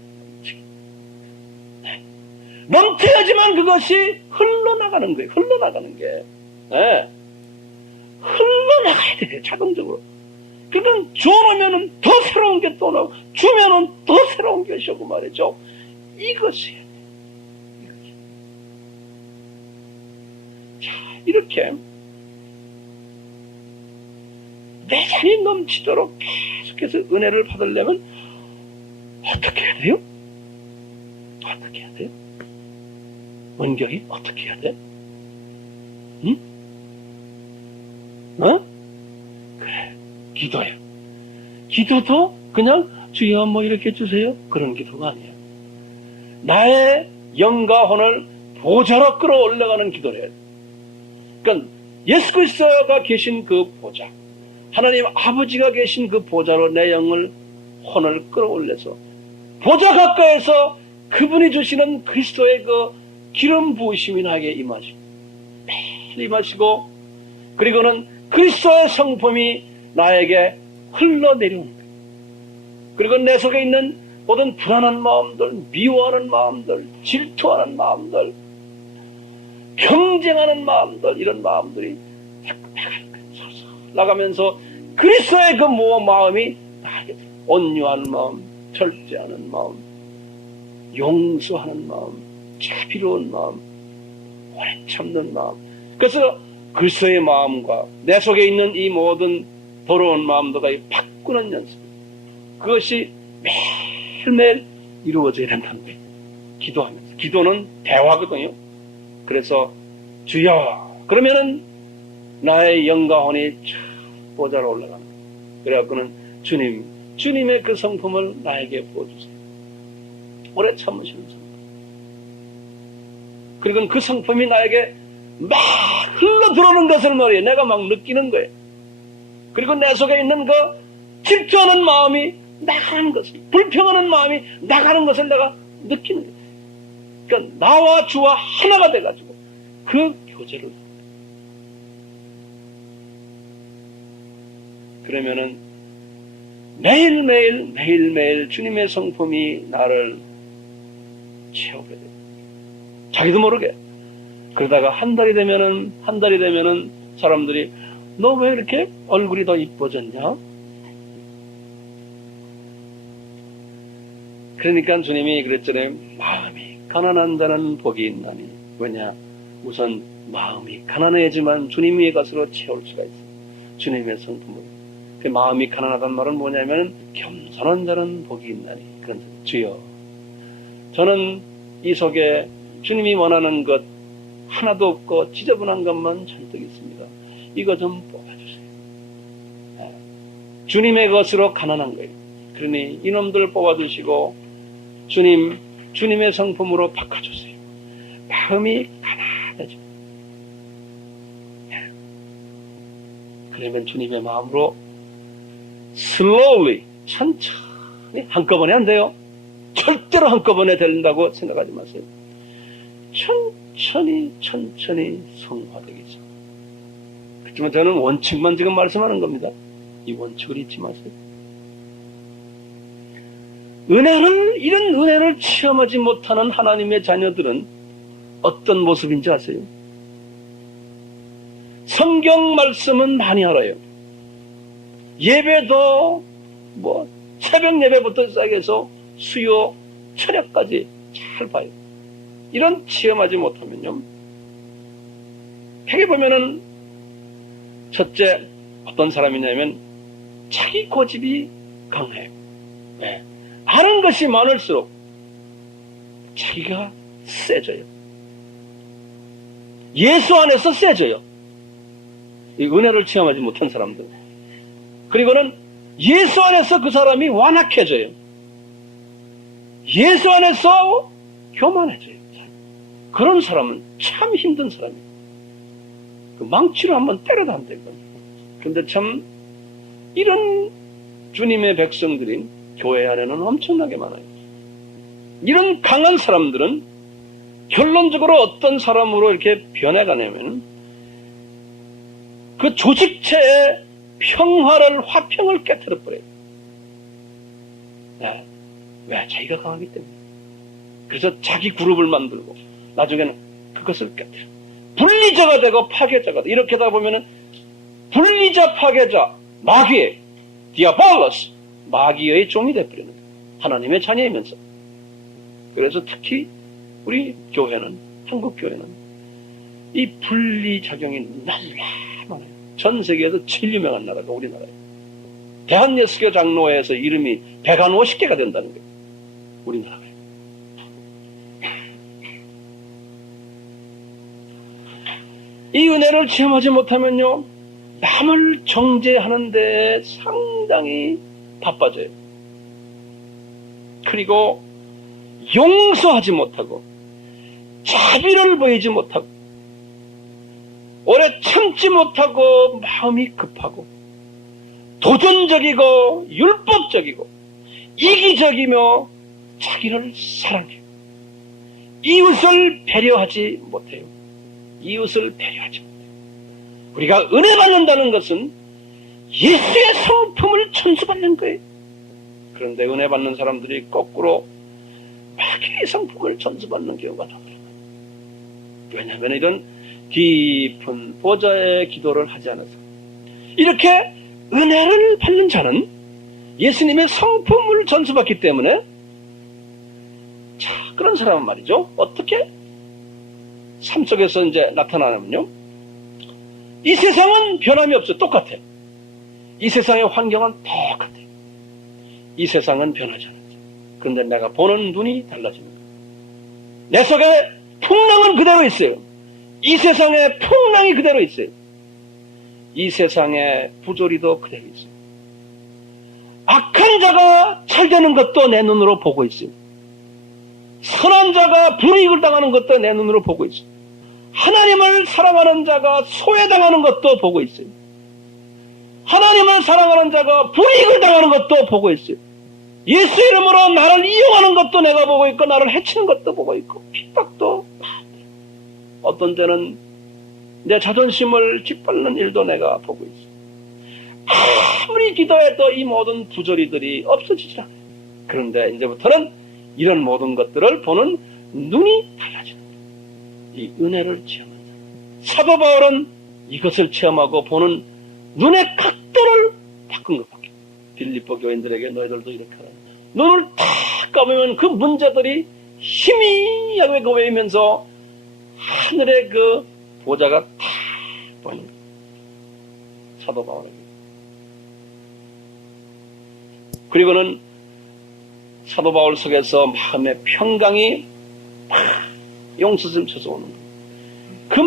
넘쳐야지만 그것이 흘러나가는 거예요. 흘러나가는 게. 네. 흘러나가야 돼요. 자동적으로. 그러면 줘놓으면 더 새로운 게 또 나오고, 주면은 더 새로운 것이 오고 말이죠. 이것이에요. 자, 이렇게 내 잔이 넘치도록 계속해서 은혜를 받으려면 어떻게 해야 돼요? 어떻게 해야 돼요? 원경이 어떻게 해야 돼? 응? 그래, 기도해. 기도도 그냥 주여 뭐 이렇게 해주세요. 그런 기도가 아니야. 나의 영과 혼을 보좌로 끌어올려가는 기도를 해야 돼. 그러니까 예수 그리스도가 계신 그 보좌, 하나님 아버지가 계신 그 보좌로 내 영을 혼을 끌어올려서 보좌 가까이서 그분이 주시는 그리스도의 그 기름 부으심이 나에게 임하시고 매일 임하시고 그리고는 그리스도의 성품이 나에게 흘러내려오는 거예요. 그리고 내 속에 있는 모든 불안한 마음들, 미워하는 마음들, 질투하는 마음들, 경쟁하는 마음들, 이런 마음들이 나가면서 그리스도의 그 마음이 나에게 온유한 마음, 절제하는 마음, 용서하는 마음, 자비로운 마음, 오래 참는 마음. 그래서 그리스도의 마음과 내 속에 있는 이 모든 더러운 마음들과 바꾸는 연습, 그것이 매일매일 이루어져야 된다는 거예요. 기도하면서. 기도는 대화거든요. 그래서 주여 그러면은 나의 영과 혼이 보좌로 올라가는 거예요. 그래갖고는 주님의 그 성품을 나에게 부어주세요. 오래 참으시는 성품. 그리고 그 성품이 나에게 막 흘러 들어오는 것을 말이에요. 내가 막 느끼는 거예요. 그리고 내 속에 있는 그 질투하는 마음이 나가는 것을, 불평하는 마음이 나가는 것을 내가 느끼는 거예요. 그러니까 나와 주와 하나가 돼가지고 그 교제를. 그러면은 매일매일 주님의 성품이 나를 채우게 돼요. 자기도 모르게. 그러다가 한 달이 되면은 사람들이 너 왜 이렇게 얼굴이 더 이뻐졌냐? 그러니까 주님이 그랬잖아요. 마음이 가난한 자는 복이 있나니. 왜냐? 우선 마음이 가난해지만 주님 위의 것으로 채울 수가 있어요. 주님의 성품으로. 그 마음이 가난하다는 말은 뭐냐면 겸손한 자는 복이 있나니. 그런 주여. 저는 이 속에 주님이 원하는 것 하나도 없고 지저분한 것만 잔뜩 있습니다. 이거 좀 뽑아주세요. 주님의 것으로 가난한 거예요. 그러니 이놈들 뽑아주시고 주님의 성품으로 바꿔주세요. 마음이 가난해져. 그러면 주님의 마음으로 slowly, 천천히, 한꺼번에 안 돼요. 절대로 한꺼번에 된다고 생각하지 마세요. 천천히 성화되겠죠. 그렇지만 저는 원칙만 지금 말씀하는 겁니다. 이 원칙을 잊지 마세요. 이런 은혜를 체험하지 못하는 하나님의 자녀들은 어떤 모습인지 아세요? 성경 말씀은 많이 알아요. 예배도 새벽 예배부터 시작해서 수요, 철야까지 잘 봐요. 이런 체험하지 못하면요. 여기 보면은 첫째 어떤 사람이냐면 자기 고집이 강해요. 네. 아는 것이 많을수록 자기가 세져요. 예수 안에서 세져요. 이 은혜를 체험하지 못한 사람들. 그리고는 예수 안에서 그 사람이 완악해져요. 예수 안에서 교만해져요. 그런 사람은 참 힘든 사람이에요. 그 망치로 한번 때려도 안 되거든요. 그런데 참 이런 주님의 백성들이 교회 안에는 엄청나게 많아요. 이런 강한 사람들은 결론적으로 어떤 사람으로 이렇게 변해가냐면 그 조직체의 화평을 깨트려버려요. 네. 왜? 자기가 강하기 때문에. 그래서 자기 그룹을 만들고 나중에는 그것을 깨트려. 분리자가 되고 파괴자가 돼. 이렇게 하다 보면은 분리자, 파괴자, 마귀, 디아볼로스, 마귀의 종이 돼버리는 거예요. 하나님의 자녀이면서. 그래서 특히 우리 교회는, 한국 교회는 이 분리작용이 너무나 많아요. 전 세계에서 제일 유명한 나라가 우리나라예요. 대한예수교 장로회에서 이름이 150개가 된다는 거예요. 우리나라에. 이 은혜를 체험하지 못하면요, 남을 정죄하는 데 상당히 바빠져요. 그리고 용서하지 못하고 자비를 보이지 못하고 오래 참지 못하고 마음이 급하고 도전적이고 율법적이고 이기적이며 자기를 사랑해요. 이웃을 배려하지 못해요. 이웃을 배려하지 못해요. 우리가 은혜 받는다는 것은 예수의 성품을 전수받는 거예요. 그런데 은혜 받는 사람들이 거꾸로 마귀의 성품을 전수받는 경우가 더 많아요. 왜냐하면 이런 깊은 보좌의 기도를 하지 않아서. 이렇게 은혜를 받는 자는 예수님의 성품을 전수받기 때문에, 자, 그런 사람은 말이죠. 어떻게 삶 속에서 이제 나타나냐면요. 이 세상은 변함이 없어요. 똑같아요. 이 세상의 환경은 똑같아요. 이 세상은 변하지 않아요. 그런데 내가 보는 눈이 달라지는 거예요. 내 속에 풍랑은 그대로 있어요. 이 세상의 풍랑이 그대로 있어요. 이 세상의 부조리도 그대로 있어요. 악한 자가 잘 되는 것도 내 눈으로 보고 있어요. 선한 자가 불이익을 당하는 것도 내 눈으로 보고 있어요. 하나님을 사랑하는 자가 소외당하는 것도 보고 있어요. 하나님을 사랑하는 자가 불이익을 당하는 것도 보고 있어요. 예수 이름으로 나를 이용하는 것도 내가 보고 있고, 나를 해치는 것도 보고 있고, 핍박도 어떤 때는 내 자존심을 짓밟는 일도 내가 보고 있어요. 아무리 기도해도 이 모든 부조리들이 없어지지 않아요. 그런데 이제부터는 이런 모든 것들을 보는 눈이 달라지는 거예요. 이 은혜를 체험한 사람. 사도 바울은 이것을 체험하고 보는 눈의 각도를 바꾼 것밖에. 빌립보 교인들에게 너희들도 이렇게 하라. 눈을 탁 감으면 그 문제들이 희미하게 보이면서 하늘의 그 보좌가 탁 보이는 거예요. 사도 바울에게. 그리고는 사도 바울 속에서 마음의 평강이 용수를 쳐서 오는 거예요. 그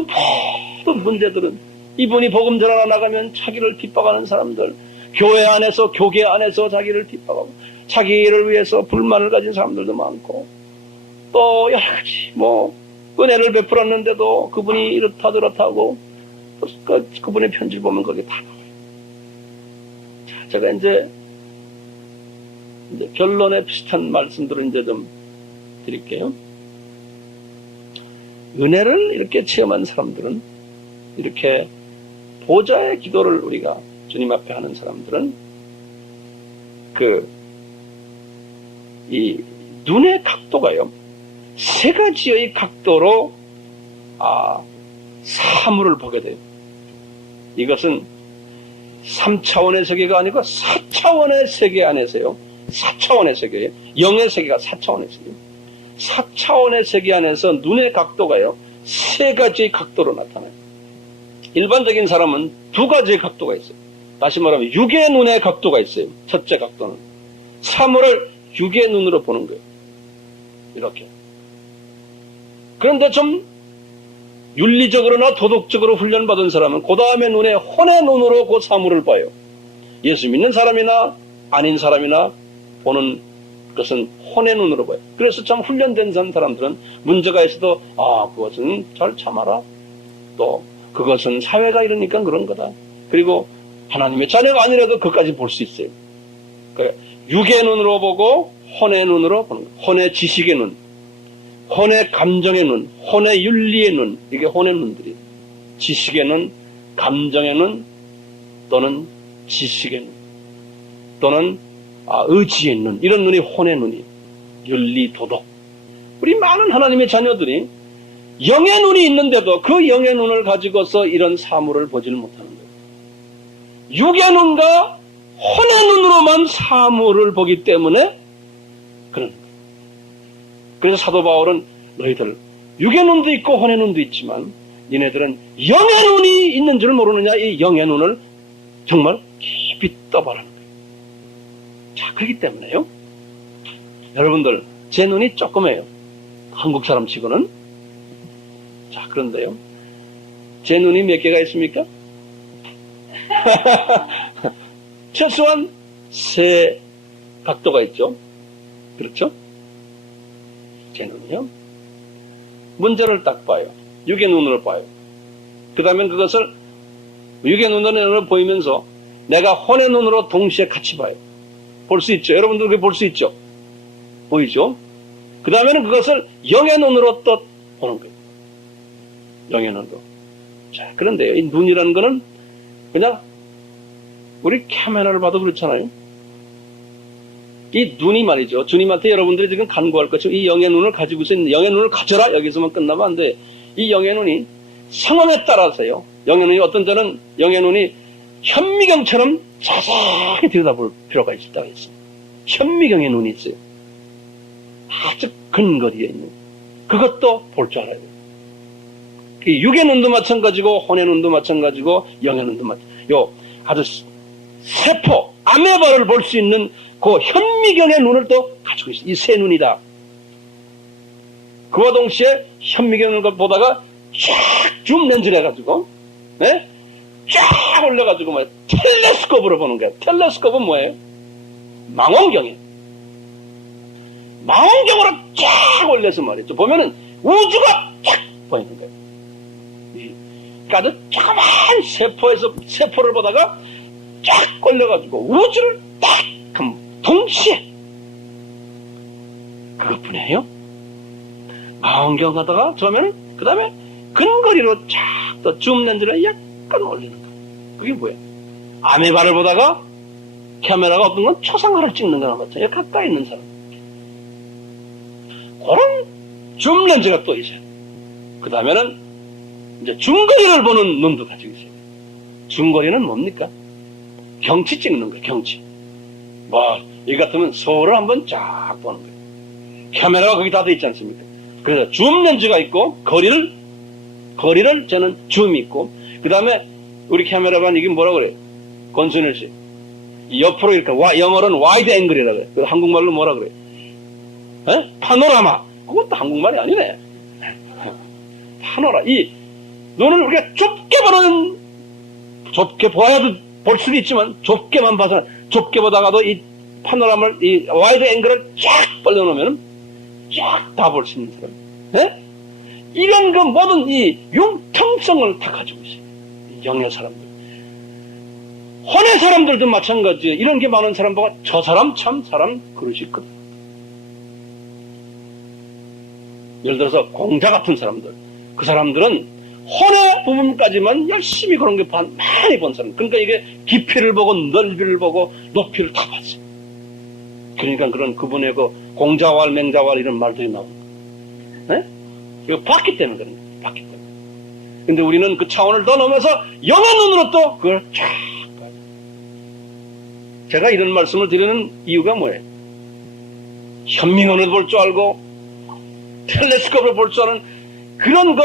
모든 문제들은, 이분이 복음 전하러 나가면 자기를 핍박하는 사람들, 교회 안에서, 교계 안에서 자기를 핍박하고, 자기를 위해서 불만을 가진 사람들도 많고, 또 여러 가지 은혜를 베풀었는데도 그분이 이렇다 저렇다 하고, 그분의 편지를 보면 거기 다 나와요. 자, 제가 이제 결론에 비슷한 말씀들을 이제 좀 드릴게요. 은혜를 이렇게 체험한 사람들은, 이렇게 보좌의 기도를 우리가 주님 앞에 하는 사람들은 이 눈의 각도가요, 세 가지의 각도로 사물을 보게 돼요. 이것은 3차원의 세계가 아니고 4차원의 세계 안에서요. 4차원의 세계예요. 영의 세계가 4차원의 세계. 4차원의 세계 안에서 눈의 각도가요, 세 가지의 각도로 나타나요. 일반적인 사람은 두 가지의 각도가 있어요. 다시 말하면 육의 눈의 각도가 있어요. 첫째 각도는 사물을 육의 눈으로 보는 거예요. 이렇게. 그런데 좀 윤리적으로나 도덕적으로 훈련받은 사람은 그 다음에 눈에 혼의 눈으로 그 사물을 봐요. 예수 믿는 사람이나 아닌 사람이나 보는 것은 혼의 눈으로 봐요. 그래서 참 훈련된 사람들은 문제가 있어도 그것은 잘 참아라. 또 그것은 사회가 이러니까 그런 거다. 그리고 하나님의 자녀가 아니라도 그것까지 볼 수 있어요. 그래, 육의 눈으로 보고 혼의 눈으로 보는 거예요. 혼의 지식의 눈, 혼의 감정의 눈, 혼의 윤리의 눈, 이게 혼의 눈들이에요. 지식의 눈, 감정의 눈, 또는 지식의 눈, 또는 의지의 눈, 이런 눈이 혼의 눈이에요. 윤리, 도덕. 우리 많은 하나님의 자녀들이 영의 눈이 있는데도 그 영의 눈을 가지고서 이런 사물을 보지를 못하는 거예요. 육의 눈과 혼의 눈으로만 사물을 보기 때문에 그런 거예요. 그래서 사도 바울은 너희들 육의 눈도 있고 혼의 눈도 있지만 니네들은 영의 눈이 있는 줄 모르느냐. 이 영의 눈을 정말 깊이 떠보라는 거예요. 자, 그렇기 때문에요, 여러분들 제 눈이 조그매요. 한국 사람 치고는. 자, 그런데요, 제 눈이 몇 개가 있습니까? 최소한 세 각도가 있죠. 그렇죠? 제 눈이요, 문제를 딱 봐요. 육의 눈으로 봐요. 그 다음에 그것을 육의 눈으로 보이면서 내가 혼의 눈으로 동시에 같이 봐요. 볼 수 있죠. 여러분들 그게 볼 수 있죠. 보이죠? 그 다음에는 그것을 영의 눈으로 또 보는 거예요. 영의 눈으로. 자, 그런데요, 이 눈이라는 거는 그냥 우리 카메라를 봐도 그렇잖아요. 이 눈이 말이죠. 주님한테 여러분들이 지금 간구할 것처럼 이 영의 눈을 가지고 있는 영의 눈을 가져라. 여기서만 끝나면 안 돼. 이 영의 눈이 상황에 따라서요. 영의 눈이 어떤 때는 영의 눈이 현미경처럼 자세하게 들여다볼 필요가 있다고 했습니다. 현미경의 눈이 있어요. 아주 근거리에 있는. 그것도 볼 줄 알아야 돼요. 육의 눈도 마찬가지고 혼의 눈도 마찬가지고 영의 눈도 마찬가지고 아주 세포, 아메바를 볼 수 있는 그 현미경의 눈을 또 가지고 있어요. 이 세 눈이다. 그와 동시에 현미경을 보다가 쫙 줌 렌즈를 해가지고 네? 쫙 올려가지고 뭐 텔레스코프로 보는 거예요. 텔레스코프는 뭐예요? 망원경이에요. 망원경으로 쫙 올려서 말이죠. 보면은 우주가 쫙 보이는 거예요. 그러니까 아주 조그만 세포를 보다가 쫙 걸려가지고 우주를 딱 동시에 그것뿐이에요. 망원경 하다가 처음에는 그 다음에 근거리로 쫙 또 줌 렌즈를 약간 올리는 거예요. 그게 뭐예요? 아메바를 보다가 카메라가 어떤 건 초상화를 찍는 거나 마찬가지예요. 가까이 있는 사람. 그런 줌 렌즈가 또 있어요. 그 다음에는 이제 중거리를 보는 눈도 가지고 있어요. 중거리는 뭡니까? 경치 찍는 거예요. 경치. 이 같으면 서울을 한번 쫙 보는 거예요. 카메라가 거기 다 돼 있지 않습니까? 그래서 줌 렌즈가 있고 거리를 저는 줌이 있고 그 다음에 우리 카메라만 이게 뭐라 그래요? 권순일 씨. 옆으로 이렇게 영어로는 와이드 앵글이라고 해요. 한국말로 뭐라 그래요? 파노라마. 그것도 한국말이 아니네. 파노라. 이 눈을 우리가 좁게 보아야도 볼 수도 있지만 좁게만 봐서 좁게 보다가도 이 파노라마를 이 와이드 앵글을 쫙 벌려놓으면 쫙 다 볼 수 있는 사람. 네? 이런 그 모든 이 융통성을 다 가지고 있어요. 영의 사람들. 혼의 사람들도 마찬가지예요. 이런 게 많은 사람 보고 저 사람 참 사람 그릇이 있거든. 예를 들어서 공자 같은 사람들. 그 사람들은 혼의 부분까지만 열심히 그런 게 많이 본 사람. 그러니까 이게 깊이를 보고 넓이를 보고 높이를 다 봤어요. 그러니까 그런 그분의 그 공자왈 맹자왈 이런 말들이 나오는 거예요. 네? 이거 봤기 때문에 그런 거예요. 봤기 때문에. 근데 우리는 그 차원을 더 넘어서 영의 눈으로 또 그걸 쫙 봐요. 제가 이런 말씀을 드리는 이유가 뭐예요? 현미경을 볼 줄 알고 텔레스코프를 볼 줄 아는 그런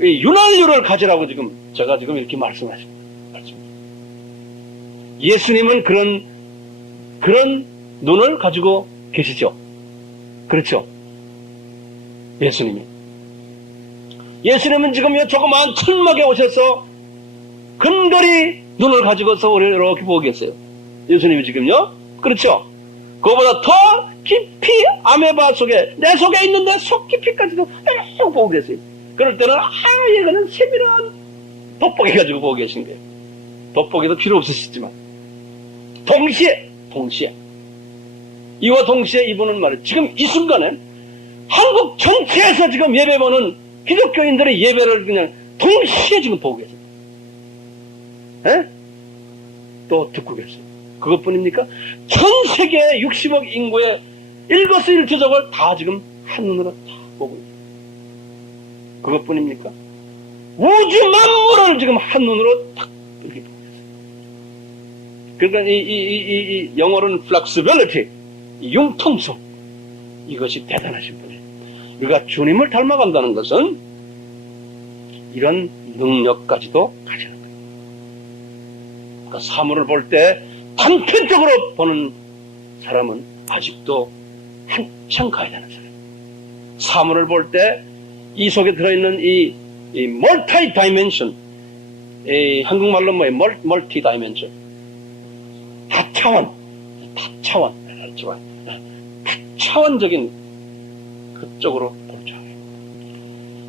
윤활유를 가지라고 제가 지금 이렇게 말씀하십니다. 예수님은 그런 눈을 가지고 계시죠? 그렇죠? 예수님은 지금 조그마한 천막에 오셔서 근거리 눈을 가지고서 우리를 이렇게 보고 계세요. 예수님이 지금요? 그렇죠? 그거보다 더 깊이 아메바 속에, 내 속에 있는데 속 깊이까지도 쭉 보고 계세요. 그럴 때는 얘는 세밀한 돋보기 가지고 보고 계신 거예요. 돋보기도 필요 없으시지만 동시에 이와 동시에 이분은 말이에요. 지금 이 순간에 한국 전체에서 지금 예배 보는 기독교인들의 예배를 그냥 동시에 지금 보고 계세요. 또 듣고 계세요. 그것뿐입니까? 전 세계 60억 인구의 일거수일투족을 다 지금 한눈으로 다 보고 있어요. 그것뿐입니까? 우주 만물을 지금 한눈으로 딱 이렇게 보고 있어요. 그러니까 이 영어로는 flexibility, 융통성, 이것이 대단하신 분이에요. 우리가 주님을 닮아간다는 것은 이런 능력까지도 가지는 거예요. 그러니까 사물을 볼 때 단편적으로 보는 사람은 아직도 한참 가야 되는 사람. 사물을 볼 때 이 속에 들어있는 이 멀티 다이멘션, 한국말로 뭐예요? 멀티 다이멘션, 다차원적인 그쪽으로 볼 줄 알아요.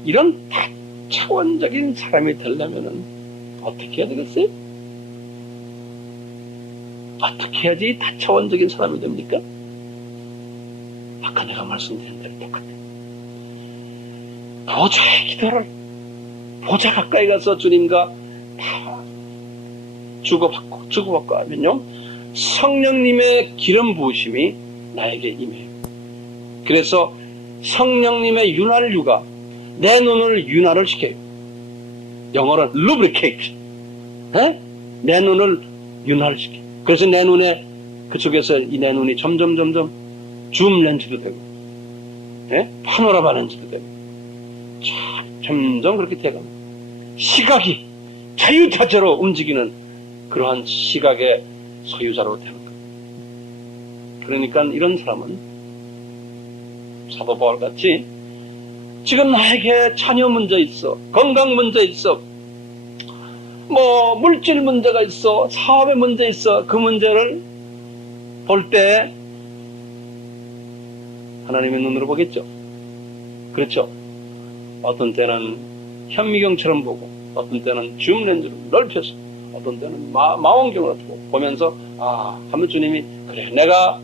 이런 다차원적인 사람이 되려면은 어떻게 해야 되겠어요? 어떻게 해야지 다차원적인 사람이 됩니까? 아까 내가 말씀드린 대로 똑같아요. 보좌의 기도를, 보좌 가까이 가서 주님과 다 주고받고 하면요, 성령님의 기름 부으심이 나에게 임해요. 그래서 성령님의 윤활유가 내 눈을 윤활을 시켜요. 영어로는 lubricate. 내 눈을 윤활을 시켜요. 그래서 내 눈에, 그쪽에서 내 눈이 점점 줌 렌즈도 되고, 파노라마 렌즈도 되고, 점점 그렇게 돼갑니다. 시각이 자유자재로 움직이는 그러한 시각의 소유자로 되는 거예요. 그러니까 이런 사람은 사도 바울 같이 지금 나에게 자녀 문제 있어, 건강 문제 있어, 뭐 물질 문제가 있어, 사업의 문제 있어, 그 문제를 볼 때 하나님의 눈으로 보겠죠. 그렇죠. 어떤 때는 현미경처럼 보고, 어떤 때는 줌 렌즈를 넓혀서, 어떤 때는 망원경으로 보면서, 하면 주님이, 그래,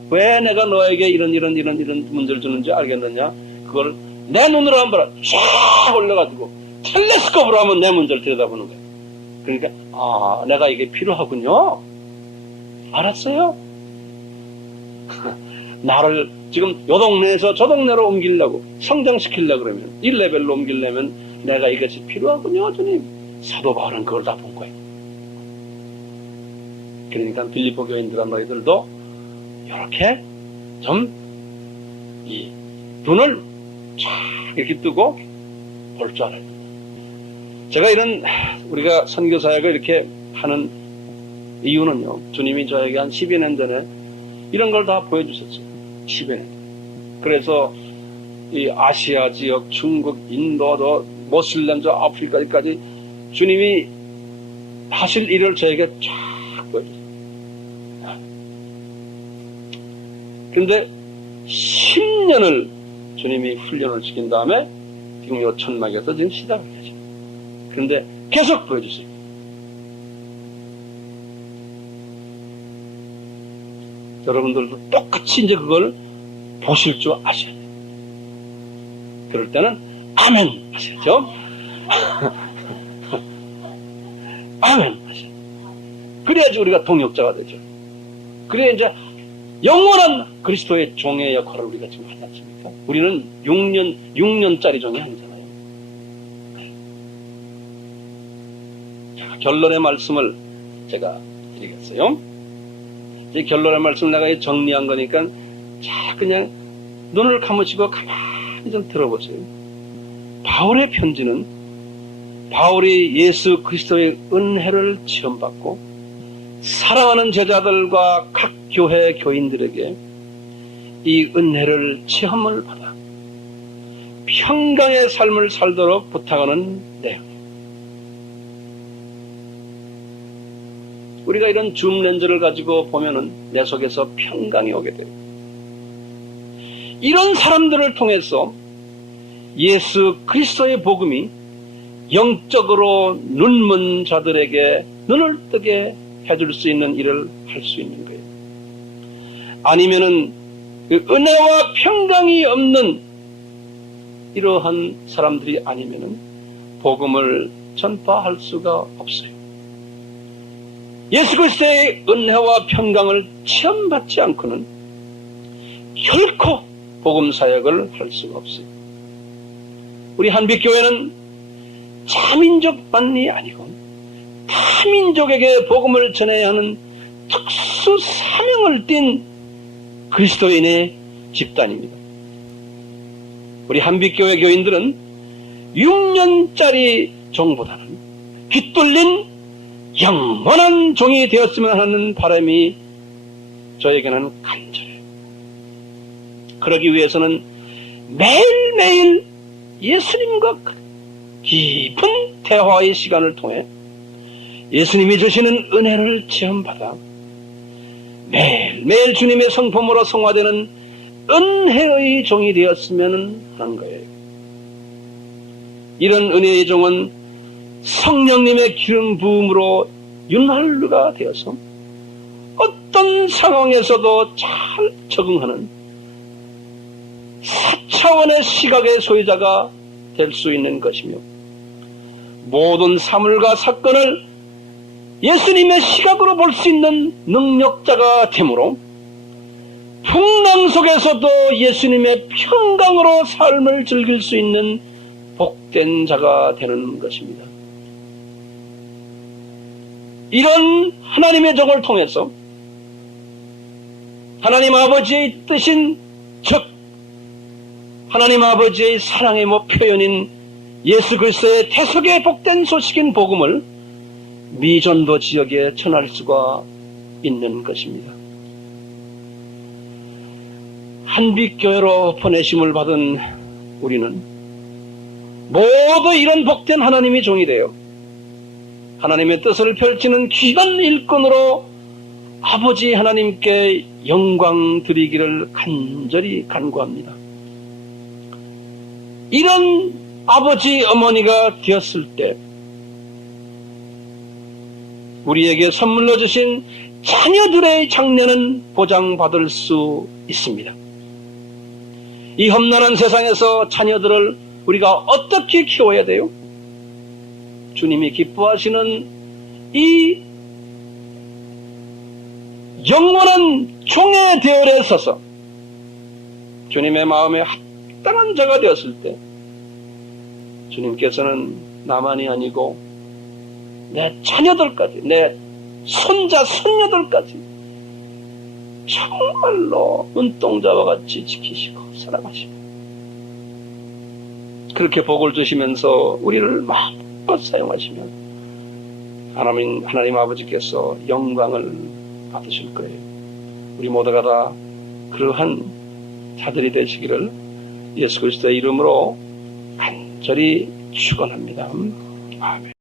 왜 내가 너에게 이런 문제를 주는지 알겠느냐? 그걸 내 눈으로 한번 쫙 올려가지고, 텔레스코프로 하면 내 문제를 들여다보는 거예요. 그러니까, 내가 이게 필요하군요. 알았어요? 나를 지금 요 동네에서 저 동네로 옮기려고, 성장시키려고 그러면, 이 레벨로 옮기려면 내가 이것이 필요하군요, 주님. 사도 바울은 그걸 다 본 거예요. 그러니까 빌립보 교인들과 너희들도 이렇게 좀 이 눈을 쫙 이렇게 뜨고 볼 줄 알아야 된다. 제가 우리가 선교사역을 이렇게 하는 이유는요, 주님이 저에게 한 10여 년 전에 이런 걸 다 보여주셨어요. 10여 년. 그래서 이 아시아 지역, 중국, 인도, 모슬렘, 아프리카까지 주님이 하실 일을 저에게 쫙 보여줬어요. 그런데 10년을 주님이 훈련을 시킨 다음에 지금 요 천막에서 지금 시작을 하죠. 그런데 계속 보여주세요. 여러분들도 똑같이 이제 그걸 보실 줄 아셔야 돼요. 그럴 때는 아멘 하셔야죠. 아멘 하셔야 돼요. 그래야지 우리가 동역자가 되죠. 그래야 이제 영원한 그리스도의 종의 역할을 우리가 지금 하지 않습니까? 우리는 6년짜리 종이 아니잖아요. 자, 결론의 말씀을 제가 드리겠어요. 이 결론의 말씀을 내가 정리한 거니까 자, 그냥 눈을 감으시고 가만히 좀 들어보세요. 바울의 편지는 바울이 예수 그리스도의 은혜를 체험받고 사랑하는 제자들과 각 교회 교인들에게 이 은혜를 체험을 받아 평강의 삶을 살도록 부탁하는 내용이에요. 우리가 이런 줌 렌즈를 가지고 보면은 내 속에서 평강이 오게 돼요. 이런 사람들을 통해서 예수 그리스도의 복음이 영적으로 눈먼 자들에게 눈을 뜨게 해줄 수 있는 일을 할 수 있는 거예요. 아니면은 그 은혜와 평강이 없는 이러한 사람들이 아니면은 복음을 전파할 수가 없어요. 예수 그리스도의 은혜와 평강을 체험받지 않고는 결코 복음 사역을 할 수가 없어요. 우리 한빛교회는 자민족만이 아니고 타민족에게 복음을 전해야 하는 특수 사명을 띤 그리스도인의 집단입니다. 우리 한빛교회 교인들은 6년짜리 종보다는 깃뚫린 영원한 종이 되었으면 하는 바람이 저에게는 간절해요. 그러기 위해서는 매일매일 예수님과 깊은 대화의 시간을 통해 예수님이 주시는 은혜를 체험받아 매일매일 주님의 성품으로 성화되는 은혜의 종이 되었으면 하는 거예요. 이런 은혜의 종은 성령님의 기름 부음으로 윤활유가 되어서 어떤 상황에서도 잘 적응하는 4차원의 시각의 소유자가 될 수 있는 것이며, 모든 사물과 사건을 예수님의 시각으로 볼 수 있는 능력자가 되므로 풍랑 속에서도 예수님의 평강으로 삶을 즐길 수 있는 복된 자가 되는 것입니다. 이런 하나님의 종을 통해서 하나님 아버지의 뜻인, 즉 하나님 아버지의 사랑의 표현인 예수 그리스도의 대속의 복된 소식인 복음을 미전도 지역에 전할 수가 있는 것입니다. 한빛교회로 보내심을 받은 우리는 모두 이런 복된 하나님의 종이 되어 하나님의 뜻을 펼치는 귀한 일꾼으로 아버지 하나님께 영광 드리기를 간절히 간구합니다. 이런 아버지 어머니가 되었을 때 우리에게 선물로 주신 자녀들의 장래는 보장받을 수 있습니다. 이 험난한 세상에서 자녀들을 우리가 어떻게 키워야 돼요? 주님이 기뻐하시는 이 영원한 종의 대열에 서서 주님의 마음에 합당한 자가 되었을 때 주님께서는 나만이 아니고 내 자녀들까지, 내 손자, 손녀들까지 정말로 눈동자와 같이 지키시고 사랑하시고 그렇게 복을 주시면서 우리를 마음껏 사용하시면 하나님 아버지께서 영광을 받으실 거예요. 우리 모두가 다 그러한 자들이 되시기를 예수 그리스도의 이름으로 간절히 축원합니다. 아멘.